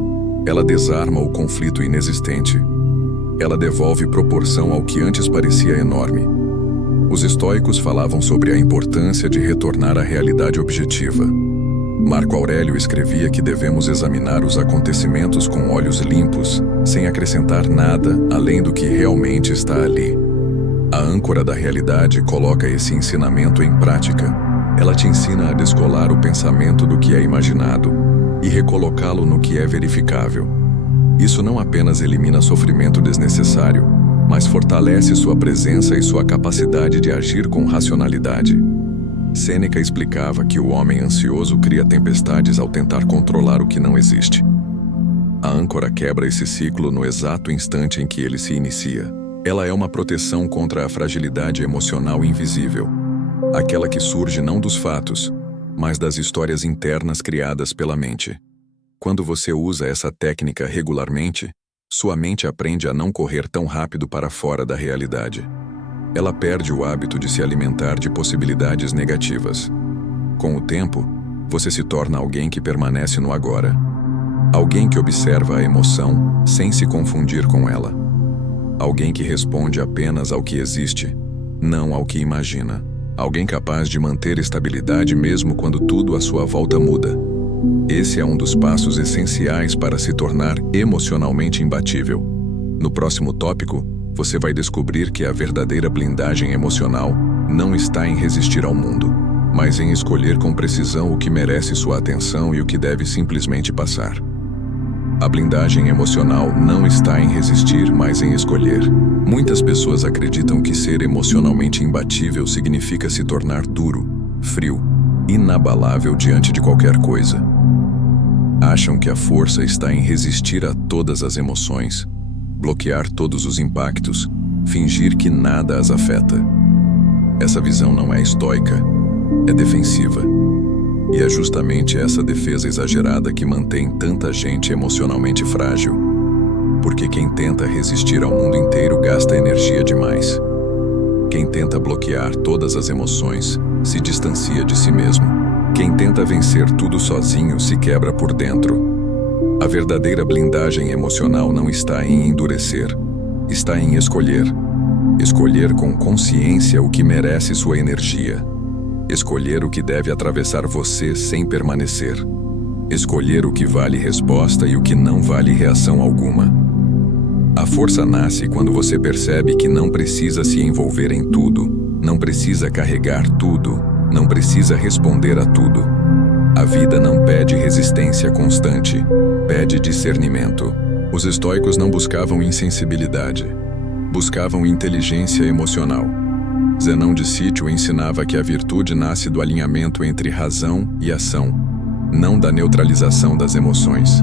ela desarma o conflito inexistente, ela devolve proporção ao que antes parecia enorme. Os estoicos falavam sobre a importância de retornar à realidade objetiva. Marco Aurélio escrevia que devemos examinar os acontecimentos com olhos limpos, sem acrescentar nada além do que realmente está ali. A âncora da realidade coloca esse ensinamento em prática. Ela te ensina a descolar o pensamento do que é imaginado e recolocá-lo no que é verificável. Isso não apenas elimina sofrimento desnecessário, mas fortalece sua presença e sua capacidade de agir com racionalidade. Sêneca explicava que o homem ansioso cria tempestades ao tentar controlar o que não existe. A âncora quebra esse ciclo no exato instante em que ele se inicia. Ela é uma proteção contra a fragilidade emocional invisível, aquela que surge não dos fatos, mas das histórias internas criadas pela mente. Quando você usa essa técnica regularmente, sua mente aprende a não correr tão rápido para fora da realidade. Ela perde o hábito de se alimentar de possibilidades negativas. Com o tempo, você se torna alguém que permanece no agora. Alguém que observa a emoção sem se confundir com ela. Alguém que responde apenas ao que existe, não ao que imagina. Alguém capaz de manter estabilidade mesmo quando tudo à sua volta muda. Esse é um dos passos essenciais para se tornar emocionalmente imbatível. No próximo tópico, você vai descobrir que a verdadeira blindagem emocional não está em resistir ao mundo, mas em escolher com precisão o que merece sua atenção e o que deve simplesmente passar. A blindagem emocional não está em resistir, mas em escolher. Muitas pessoas acreditam que ser emocionalmente imbatível significa se tornar duro, frio, inabalável diante de qualquer coisa. Acham que a força está em resistir a todas as emoções, bloquear todos os impactos, fingir que nada as afeta. Essa visão não é estoica, é defensiva. E é justamente essa defesa exagerada que mantém tanta gente emocionalmente frágil. Porque quem tenta resistir ao mundo inteiro gasta energia demais. Quem tenta bloquear todas as emoções se distancia de si mesmo. Quem tenta vencer tudo sozinho se quebra por dentro. A verdadeira blindagem emocional não está em endurecer, está em escolher. Escolher com consciência o que merece sua energia. Escolher o que deve atravessar você sem permanecer. Escolher o que vale resposta e o que não vale reação alguma. A força nasce quando você percebe que não precisa se envolver em tudo, não precisa carregar tudo, não precisa responder a tudo. A vida não pede resistência constante, pede discernimento. Os estoicos não buscavam insensibilidade, buscavam inteligência emocional. Zenão de Sítio ensinava que a virtude nasce do alinhamento entre razão e ação, não da neutralização das emoções.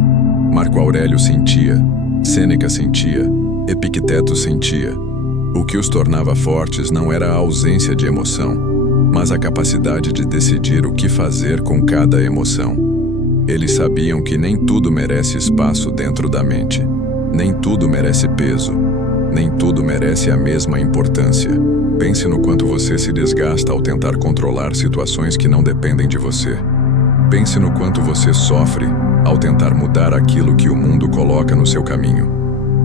Marco Aurélio sentia, Sêneca sentia, Epicteto sentia. O que os tornava fortes não era a ausência de emoção, mas a capacidade de decidir o que fazer com cada emoção. Eles sabiam que nem tudo merece espaço dentro da mente, nem tudo merece peso, nem tudo merece a mesma importância. Pense no quanto você se desgasta ao tentar controlar situações que não dependem de você. Pense no quanto você sofre ao tentar mudar aquilo que o mundo coloca no seu caminho.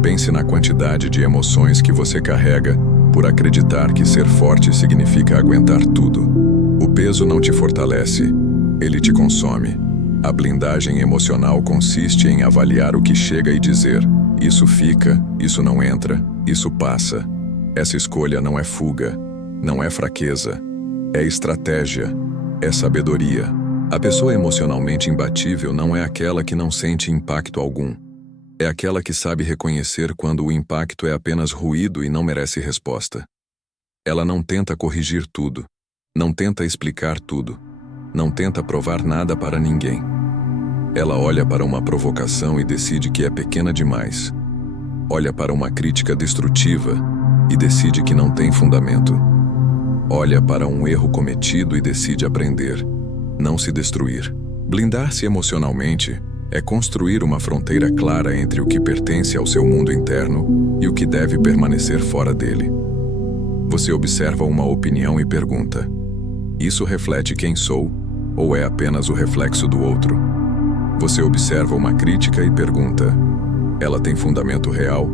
Pense na quantidade de emoções que você carrega por acreditar que ser forte significa aguentar tudo. O peso não te fortalece, ele te consome. A blindagem emocional consiste em avaliar o que chega e dizer: isso fica, isso não entra, isso passa. Essa escolha não é fuga, não é fraqueza, é estratégia, é sabedoria. A pessoa emocionalmente imbatível não é aquela que não sente impacto algum. É aquela que sabe reconhecer quando o impacto é apenas ruído e não merece resposta. Ela não tenta corrigir tudo, não tenta explicar tudo, não tenta provar nada para ninguém. Ela olha para uma provocação e decide que é pequena demais. Olha para uma crítica destrutiva e decide que não tem fundamento. Olha para um erro cometido e decide aprender, não se destruir. Blindar-se emocionalmente é construir uma fronteira clara entre o que pertence ao seu mundo interno e o que deve permanecer fora dele. Você observa uma opinião e pergunta: isso reflete quem sou ou é apenas o reflexo do outro? Você observa uma crítica e pergunta: ela tem fundamento real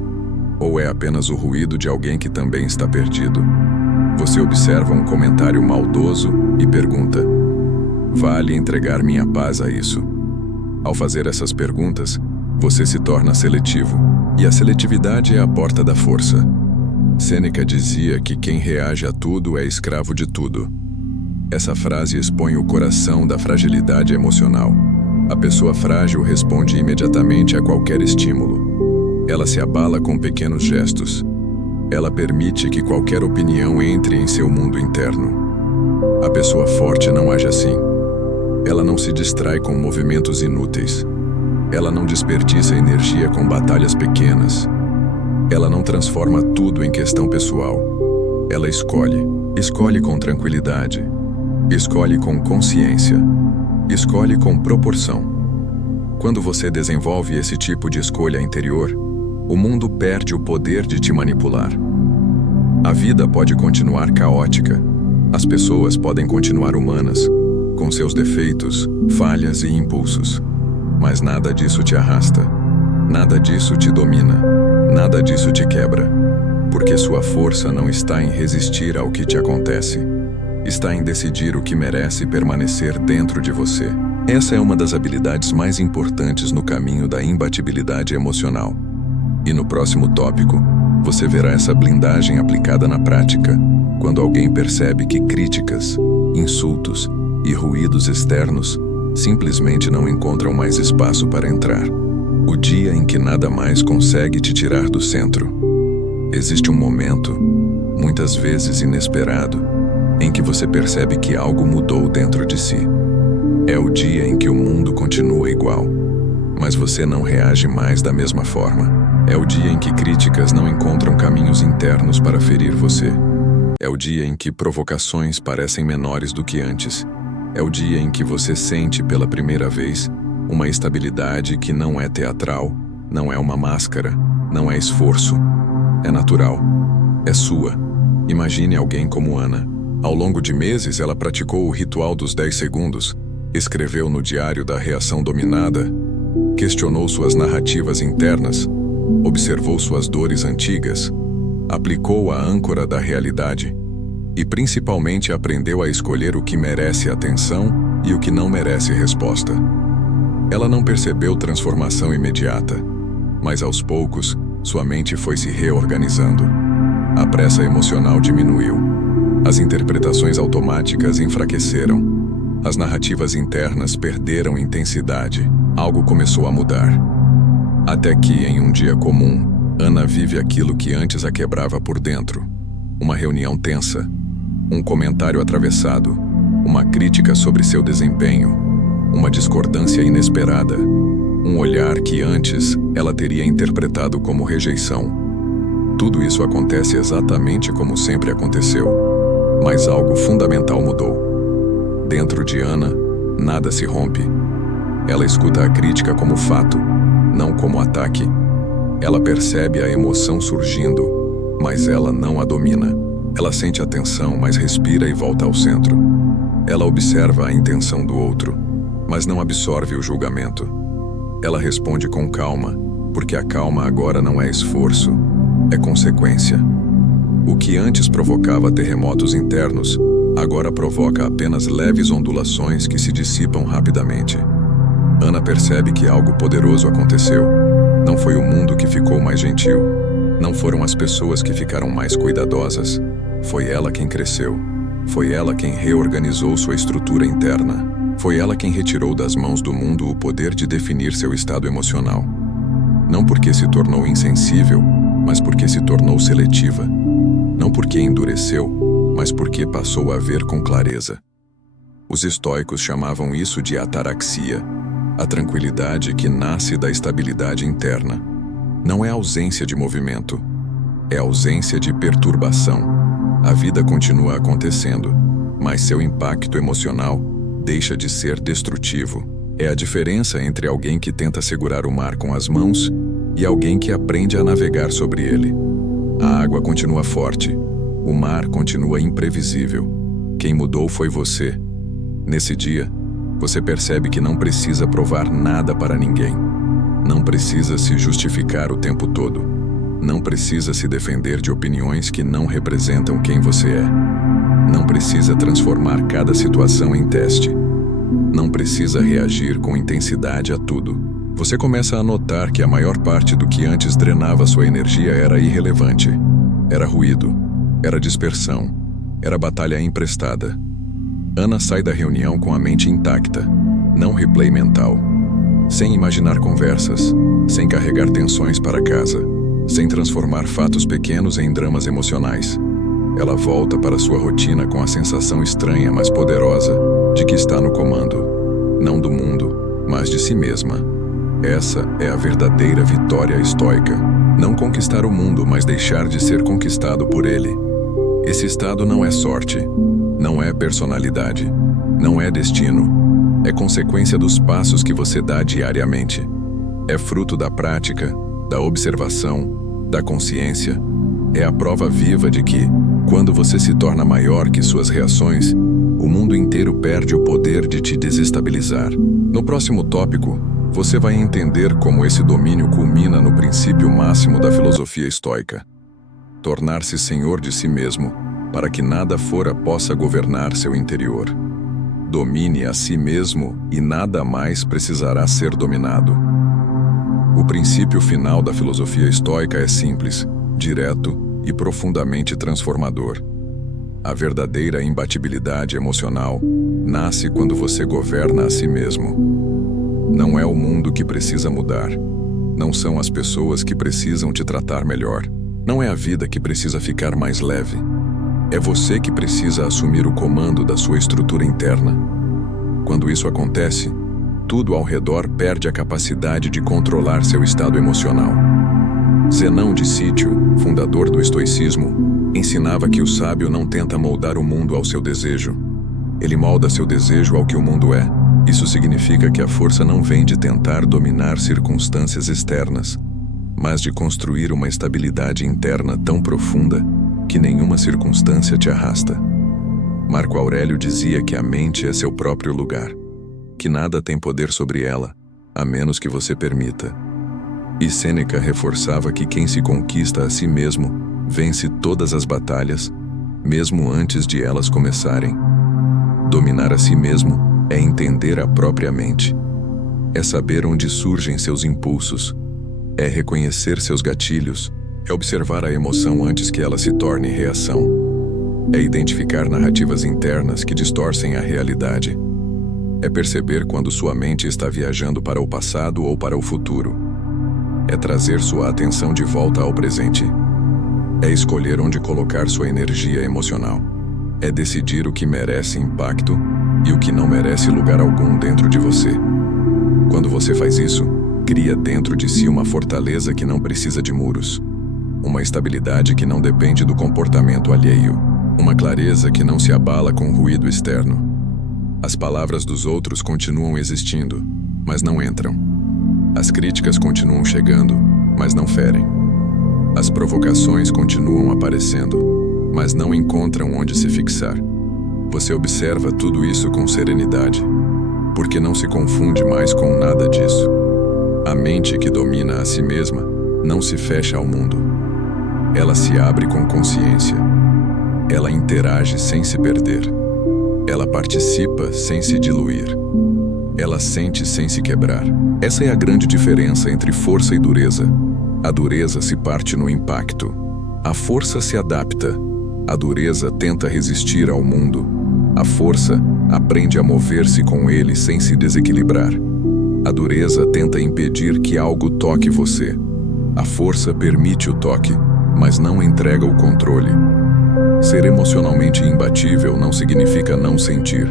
ou é apenas o ruído de alguém que também está perdido? Você observa um comentário maldoso e pergunta: vale entregar minha paz a isso? Ao fazer essas perguntas, você se torna seletivo, e a seletividade é a porta da força. Sêneca dizia que quem reage a tudo é escravo de tudo. Essa frase expõe o coração da fragilidade emocional. A pessoa frágil responde imediatamente a qualquer estímulo. Ela se abala com pequenos gestos. Ela permite que qualquer opinião entre em seu mundo interno. A pessoa forte não age assim. Ela não se distrai com movimentos inúteis. Ela não desperdiça energia com batalhas pequenas. Ela não transforma tudo em questão pessoal. Ela escolhe. Escolhe com tranquilidade. Escolhe com consciência. Escolhe com proporção. Quando você desenvolve esse tipo de escolha interior, o mundo perde o poder de te manipular. A vida pode continuar caótica. As pessoas podem continuar humanas, com seus defeitos, falhas e impulsos. Mas nada disso te arrasta. Nada disso te domina. Nada disso te quebra. Porque sua força não está em resistir ao que te acontece. Está em decidir o que merece permanecer dentro de você. Essa é uma das habilidades mais importantes no caminho da imbatibilidade emocional. E no próximo tópico, você verá essa blindagem aplicada na prática, quando alguém percebe que críticas, insultos e ruídos externos simplesmente não encontram mais espaço para entrar. O dia em que nada mais consegue te tirar do centro. Existe um momento, muitas vezes inesperado, em que você percebe que algo mudou dentro de si. É o dia em que o mundo continua igual, mas você não reage mais da mesma forma. É o dia em que críticas não encontram caminhos internos para ferir você. É o dia em que provocações parecem menores do que antes. É o dia em que você sente pela primeira vez uma estabilidade que não é teatral, não é uma máscara, não é esforço. É natural. É sua. Imagine alguém como Ana. Ao longo de meses, ela praticou o ritual dos 10 segundos, escreveu no diário da reação dominada, questionou suas narrativas internas, observou suas dores antigas, aplicou a âncora da realidade e principalmente aprendeu a escolher o que merece atenção e o que não merece resposta. Ela não percebeu transformação imediata, mas aos poucos, sua mente foi se reorganizando. A pressa emocional diminuiu. As interpretações automáticas enfraqueceram. As narrativas internas perderam intensidade. Algo começou a mudar. Até que, em um dia comum, Ana vive aquilo que antes a quebrava por dentro. Uma reunião tensa, um comentário atravessado, uma crítica sobre seu desempenho, uma discordância inesperada, um olhar que antes ela teria interpretado como rejeição. Tudo isso acontece exatamente como sempre aconteceu, mas algo fundamental mudou. Dentro de Ana, nada se rompe. Ela escuta a crítica como fato, não como ataque. Ela percebe a emoção surgindo, mas ela não a domina. Ela sente a tensão, mas respira e volta ao centro. Ela observa a intenção do outro, mas não absorve o julgamento. Ela responde com calma, porque a calma agora não é esforço, é consequência. O que antes provocava terremotos internos, agora provoca apenas leves ondulações que se dissipam rapidamente. Ana percebe que algo poderoso aconteceu. Não foi o mundo que ficou mais gentil. Não foram as pessoas que ficaram mais cuidadosas. Foi ela quem cresceu. Foi ela quem reorganizou sua estrutura interna. Foi ela quem retirou das mãos do mundo o poder de definir seu estado emocional. Não porque se tornou insensível, mas porque se tornou seletiva. Não porque endureceu, mas porque passou a ver com clareza. Os estoicos chamavam isso de ataraxia, a tranquilidade que nasce da estabilidade interna. Não é ausência de movimento, é ausência de perturbação. A vida continua acontecendo, mas seu impacto emocional deixa de ser destrutivo. É a diferença entre alguém que tenta segurar o mar com as mãos e alguém que aprende a navegar sobre ele. A água continua forte, o mar continua imprevisível. Quem mudou foi você. Nesse dia, você percebe que não precisa provar nada para ninguém. Não precisa se justificar o tempo todo. Não precisa se defender de opiniões que não representam quem você é. Não precisa transformar cada situação em teste. Não precisa reagir com intensidade a tudo. Você começa a notar que a maior parte do que antes drenava sua energia era irrelevante. Era ruído, era dispersão, era batalha emprestada. Ana sai da reunião com a mente intacta, não replay mental. Sem imaginar conversas, sem carregar tensões para casa, sem transformar fatos pequenos em dramas emocionais. Ela volta para sua rotina com a sensação estranha, mas poderosa, de que está no comando, não do mundo, mas de si mesma. Essa é a verdadeira vitória estoica. Não conquistar o mundo, mas deixar de ser conquistado por ele. Esse estado não é sorte, não é personalidade, não é destino. É consequência dos passos que você dá diariamente. É fruto da prática, da observação, da consciência. É a prova viva de que, quando você se torna maior que suas reações, o mundo inteiro perde o poder de te desestabilizar. No próximo tópico, você vai entender como esse domínio culmina no princípio máximo da filosofia estoica: tornar-se senhor de si mesmo, para que nada fora possa governar seu interior. Domine a si mesmo e nada mais precisará ser dominado. O princípio final da filosofia estoica é simples, direto e profundamente transformador. A verdadeira imbatibilidade emocional nasce quando você governa a si mesmo. Não é o mundo que precisa mudar. Não são as pessoas que precisam te tratar melhor. Não é a vida que precisa ficar mais leve. É você que precisa assumir o comando da sua estrutura interna. Quando isso acontece, tudo ao redor perde a capacidade de controlar seu estado emocional. Zenão de Sítio, fundador do estoicismo, ensinava que o sábio não tenta moldar o mundo ao seu desejo. Ele molda seu desejo ao que o mundo é. Isso significa que a força não vem de tentar dominar circunstâncias externas, mas de construir uma estabilidade interna tão profunda que nenhuma circunstância te arrasta. Marco Aurélio dizia que a mente é seu próprio lugar, que nada tem poder sobre ela, a menos que você permita. E Sêneca reforçava que quem se conquista a si mesmo vence todas as batalhas, mesmo antes de elas começarem. Dominar a si mesmo é entender a própria mente. É saber onde surgem seus impulsos. É reconhecer seus gatilhos. É observar a emoção antes que ela se torne reação. É identificar narrativas internas que distorcem a realidade. É perceber quando sua mente está viajando para o passado ou para o futuro. É trazer sua atenção de volta ao presente. É escolher onde colocar sua energia emocional. É decidir o que merece impacto e o que não merece lugar algum dentro de você. Quando você faz isso, cria dentro de si uma fortaleza que não precisa de muros. Uma estabilidade que não depende do comportamento alheio. Uma clareza que não se abala com ruído externo. As palavras dos outros continuam existindo, mas não entram. As críticas continuam chegando, mas não ferem. As provocações continuam aparecendo, mas não encontram onde se fixar. Você observa tudo isso com serenidade, porque não se confunde mais com nada disso. A mente que domina a si mesma não se fecha ao mundo. Ela se abre com consciência. Ela interage sem se perder. Ela participa sem se diluir. Ela sente sem se quebrar. Essa é a grande diferença entre força e dureza. A dureza se parte no impacto. A força se adapta. A dureza tenta resistir ao mundo. A força aprende a mover-se com ele sem se desequilibrar. A dureza tenta impedir que algo toque você. A força permite o toque, mas não entrega o controle. Ser emocionalmente imbatível não significa não sentir.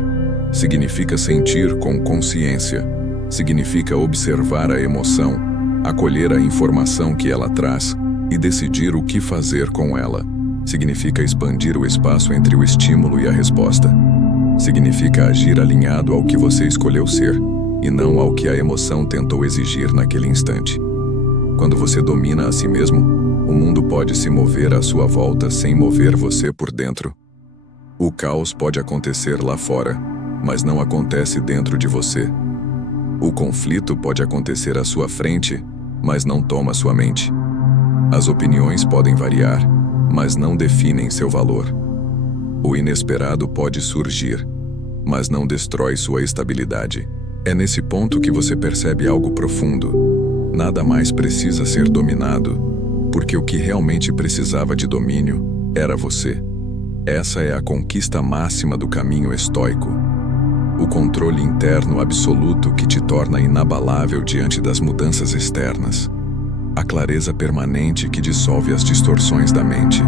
Significa sentir com consciência. Significa observar a emoção, acolher a informação que ela traz e decidir o que fazer com ela. Significa expandir o espaço entre o estímulo e a resposta. Significa agir alinhado ao que você escolheu ser e não ao que a emoção tentou exigir naquele instante. Quando você domina a si mesmo, o mundo pode se mover à sua volta sem mover você por dentro. O caos pode acontecer lá fora, mas não acontece dentro de você. O conflito pode acontecer à sua frente, mas não toma sua mente. As opiniões podem variar, mas não definem seu valor. O inesperado pode surgir, mas não destrói sua estabilidade. É nesse ponto que você percebe algo profundo. Nada mais precisa ser dominado, porque o que realmente precisava de domínio era você. Essa é a conquista máxima do caminho estoico. O controle interno absoluto que te torna inabalável diante das mudanças externas. A clareza permanente que dissolve as distorções da mente.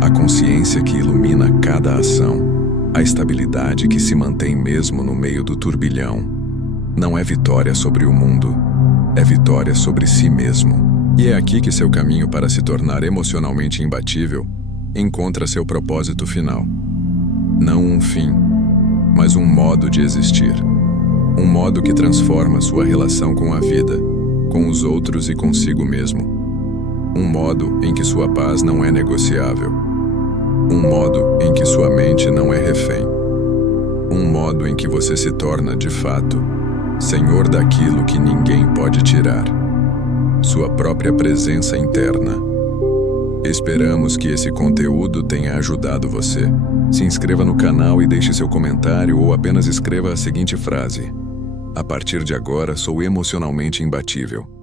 A consciência que ilumina cada ação. A estabilidade que se mantém mesmo no meio do turbilhão. Não é vitória sobre o mundo, é vitória sobre si mesmo. E é aqui que seu caminho para se tornar emocionalmente imbatível encontra seu propósito final. Não um fim, mas um modo de existir. Um modo que transforma sua relação com a vida, com os outros e consigo mesmo. Um modo em que sua paz não é negociável. Um modo em que sua mente não é refém. Um modo em que você se torna, de fato, senhor daquilo que ninguém pode tirar. Sua própria presença interna. Esperamos que esse conteúdo tenha ajudado você. Se inscreva no canal e deixe seu comentário ou apenas escreva a seguinte frase: a partir de agora sou emocionalmente imbatível.